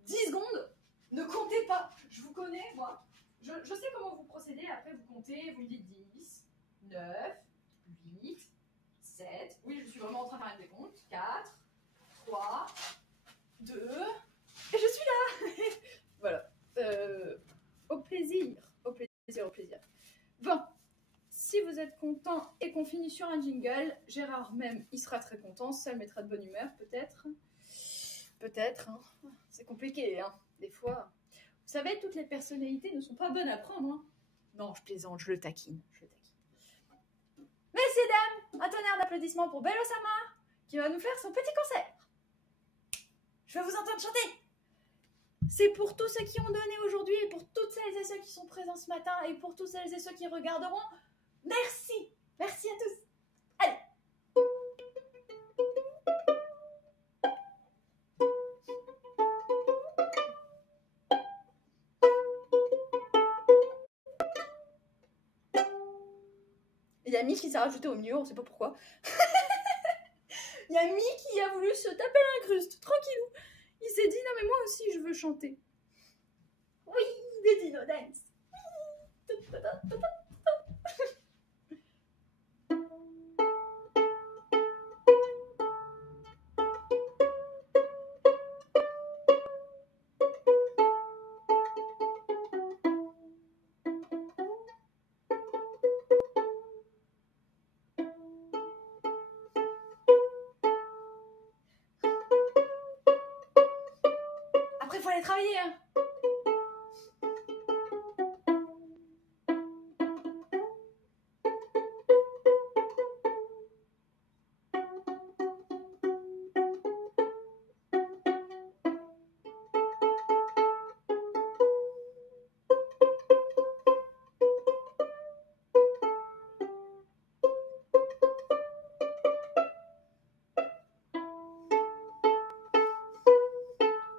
10 secondes. Ne comptez pas, je vous connais, moi. Je sais comment vous procédez, après vous comptez, vous me dites 10, 9, 8, 7, oui, je suis vraiment en train de faire une décompte, 4, 3, 2, et je suis là. Voilà, au plaisir, au plaisir, au plaisir. Bon, si vous êtes content et qu'on finit sur un jingle, Gérard même, il sera très content, ça le mettra de bonne humeur, peut-être. Peut-être, hein. C'est compliqué, hein, des fois. Vous savez, toutes les personnalités ne sont pas bonnes à prendre, hein. Non, je plaisante, je le taquine, Messieurs, dames, un tonnerre d'applaudissements pour Bello Sama, qui va nous faire son petit concert. Je vais vous entendre chanter. C'est pour tous ceux qui ont donné aujourd'hui et pour toutes celles et ceux qui sont présents ce matin et pour tous celles et ceux qui regarderont. Merci. Merci à tous. Allez. Il y a Mi qui s'est rajouté au milieu, on sait pas pourquoi. Il y a Mi qui a voulu se taper l'incruste, tranquillou. Il s'est dit, non mais moi aussi je veux chanter. Oui, des Dino Dance. Après, il faut aller travailler, hein.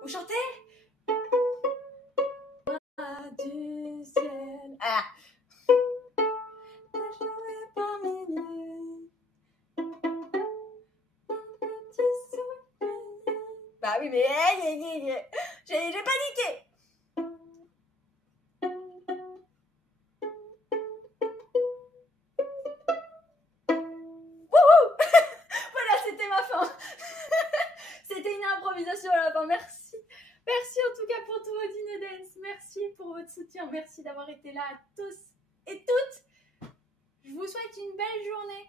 Vous chantez? Du ciel. Ah. T'as joué parmi nuits. Bah oui, mais j'ai paniqué. Wouhou. Voilà, c'était ma fin. C'était une improvisation à la fin, merci. Merci en tout cas pour tous vos Dino Dance. Merci pour votre soutien. Merci d'avoir été là à tous et toutes. Je vous souhaite une belle journée,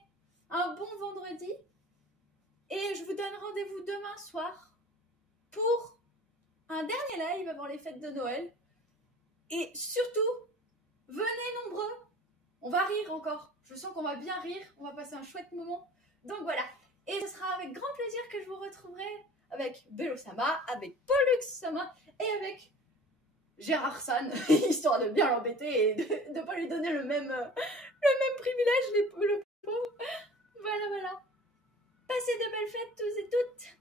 un bon vendredi. Et je vous donne rendez-vous demain soir pour un dernier live avant les fêtes de Noël. Et surtout, venez nombreux. On va rire encore. Je sens qu'on va bien rire. On va passer un chouette moment. Donc voilà. Et ce sera avec grand plaisir que je vous retrouverai avec Bello Sama, avec Pollux Sama et avec Gérard San, histoire de bien l'embêter et de ne pas lui donner le même privilège, le pauvre. Voilà, voilà. Passez de belles fêtes tous et toutes.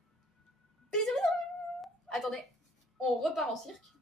Bisous. Attendez, on repart en cirque.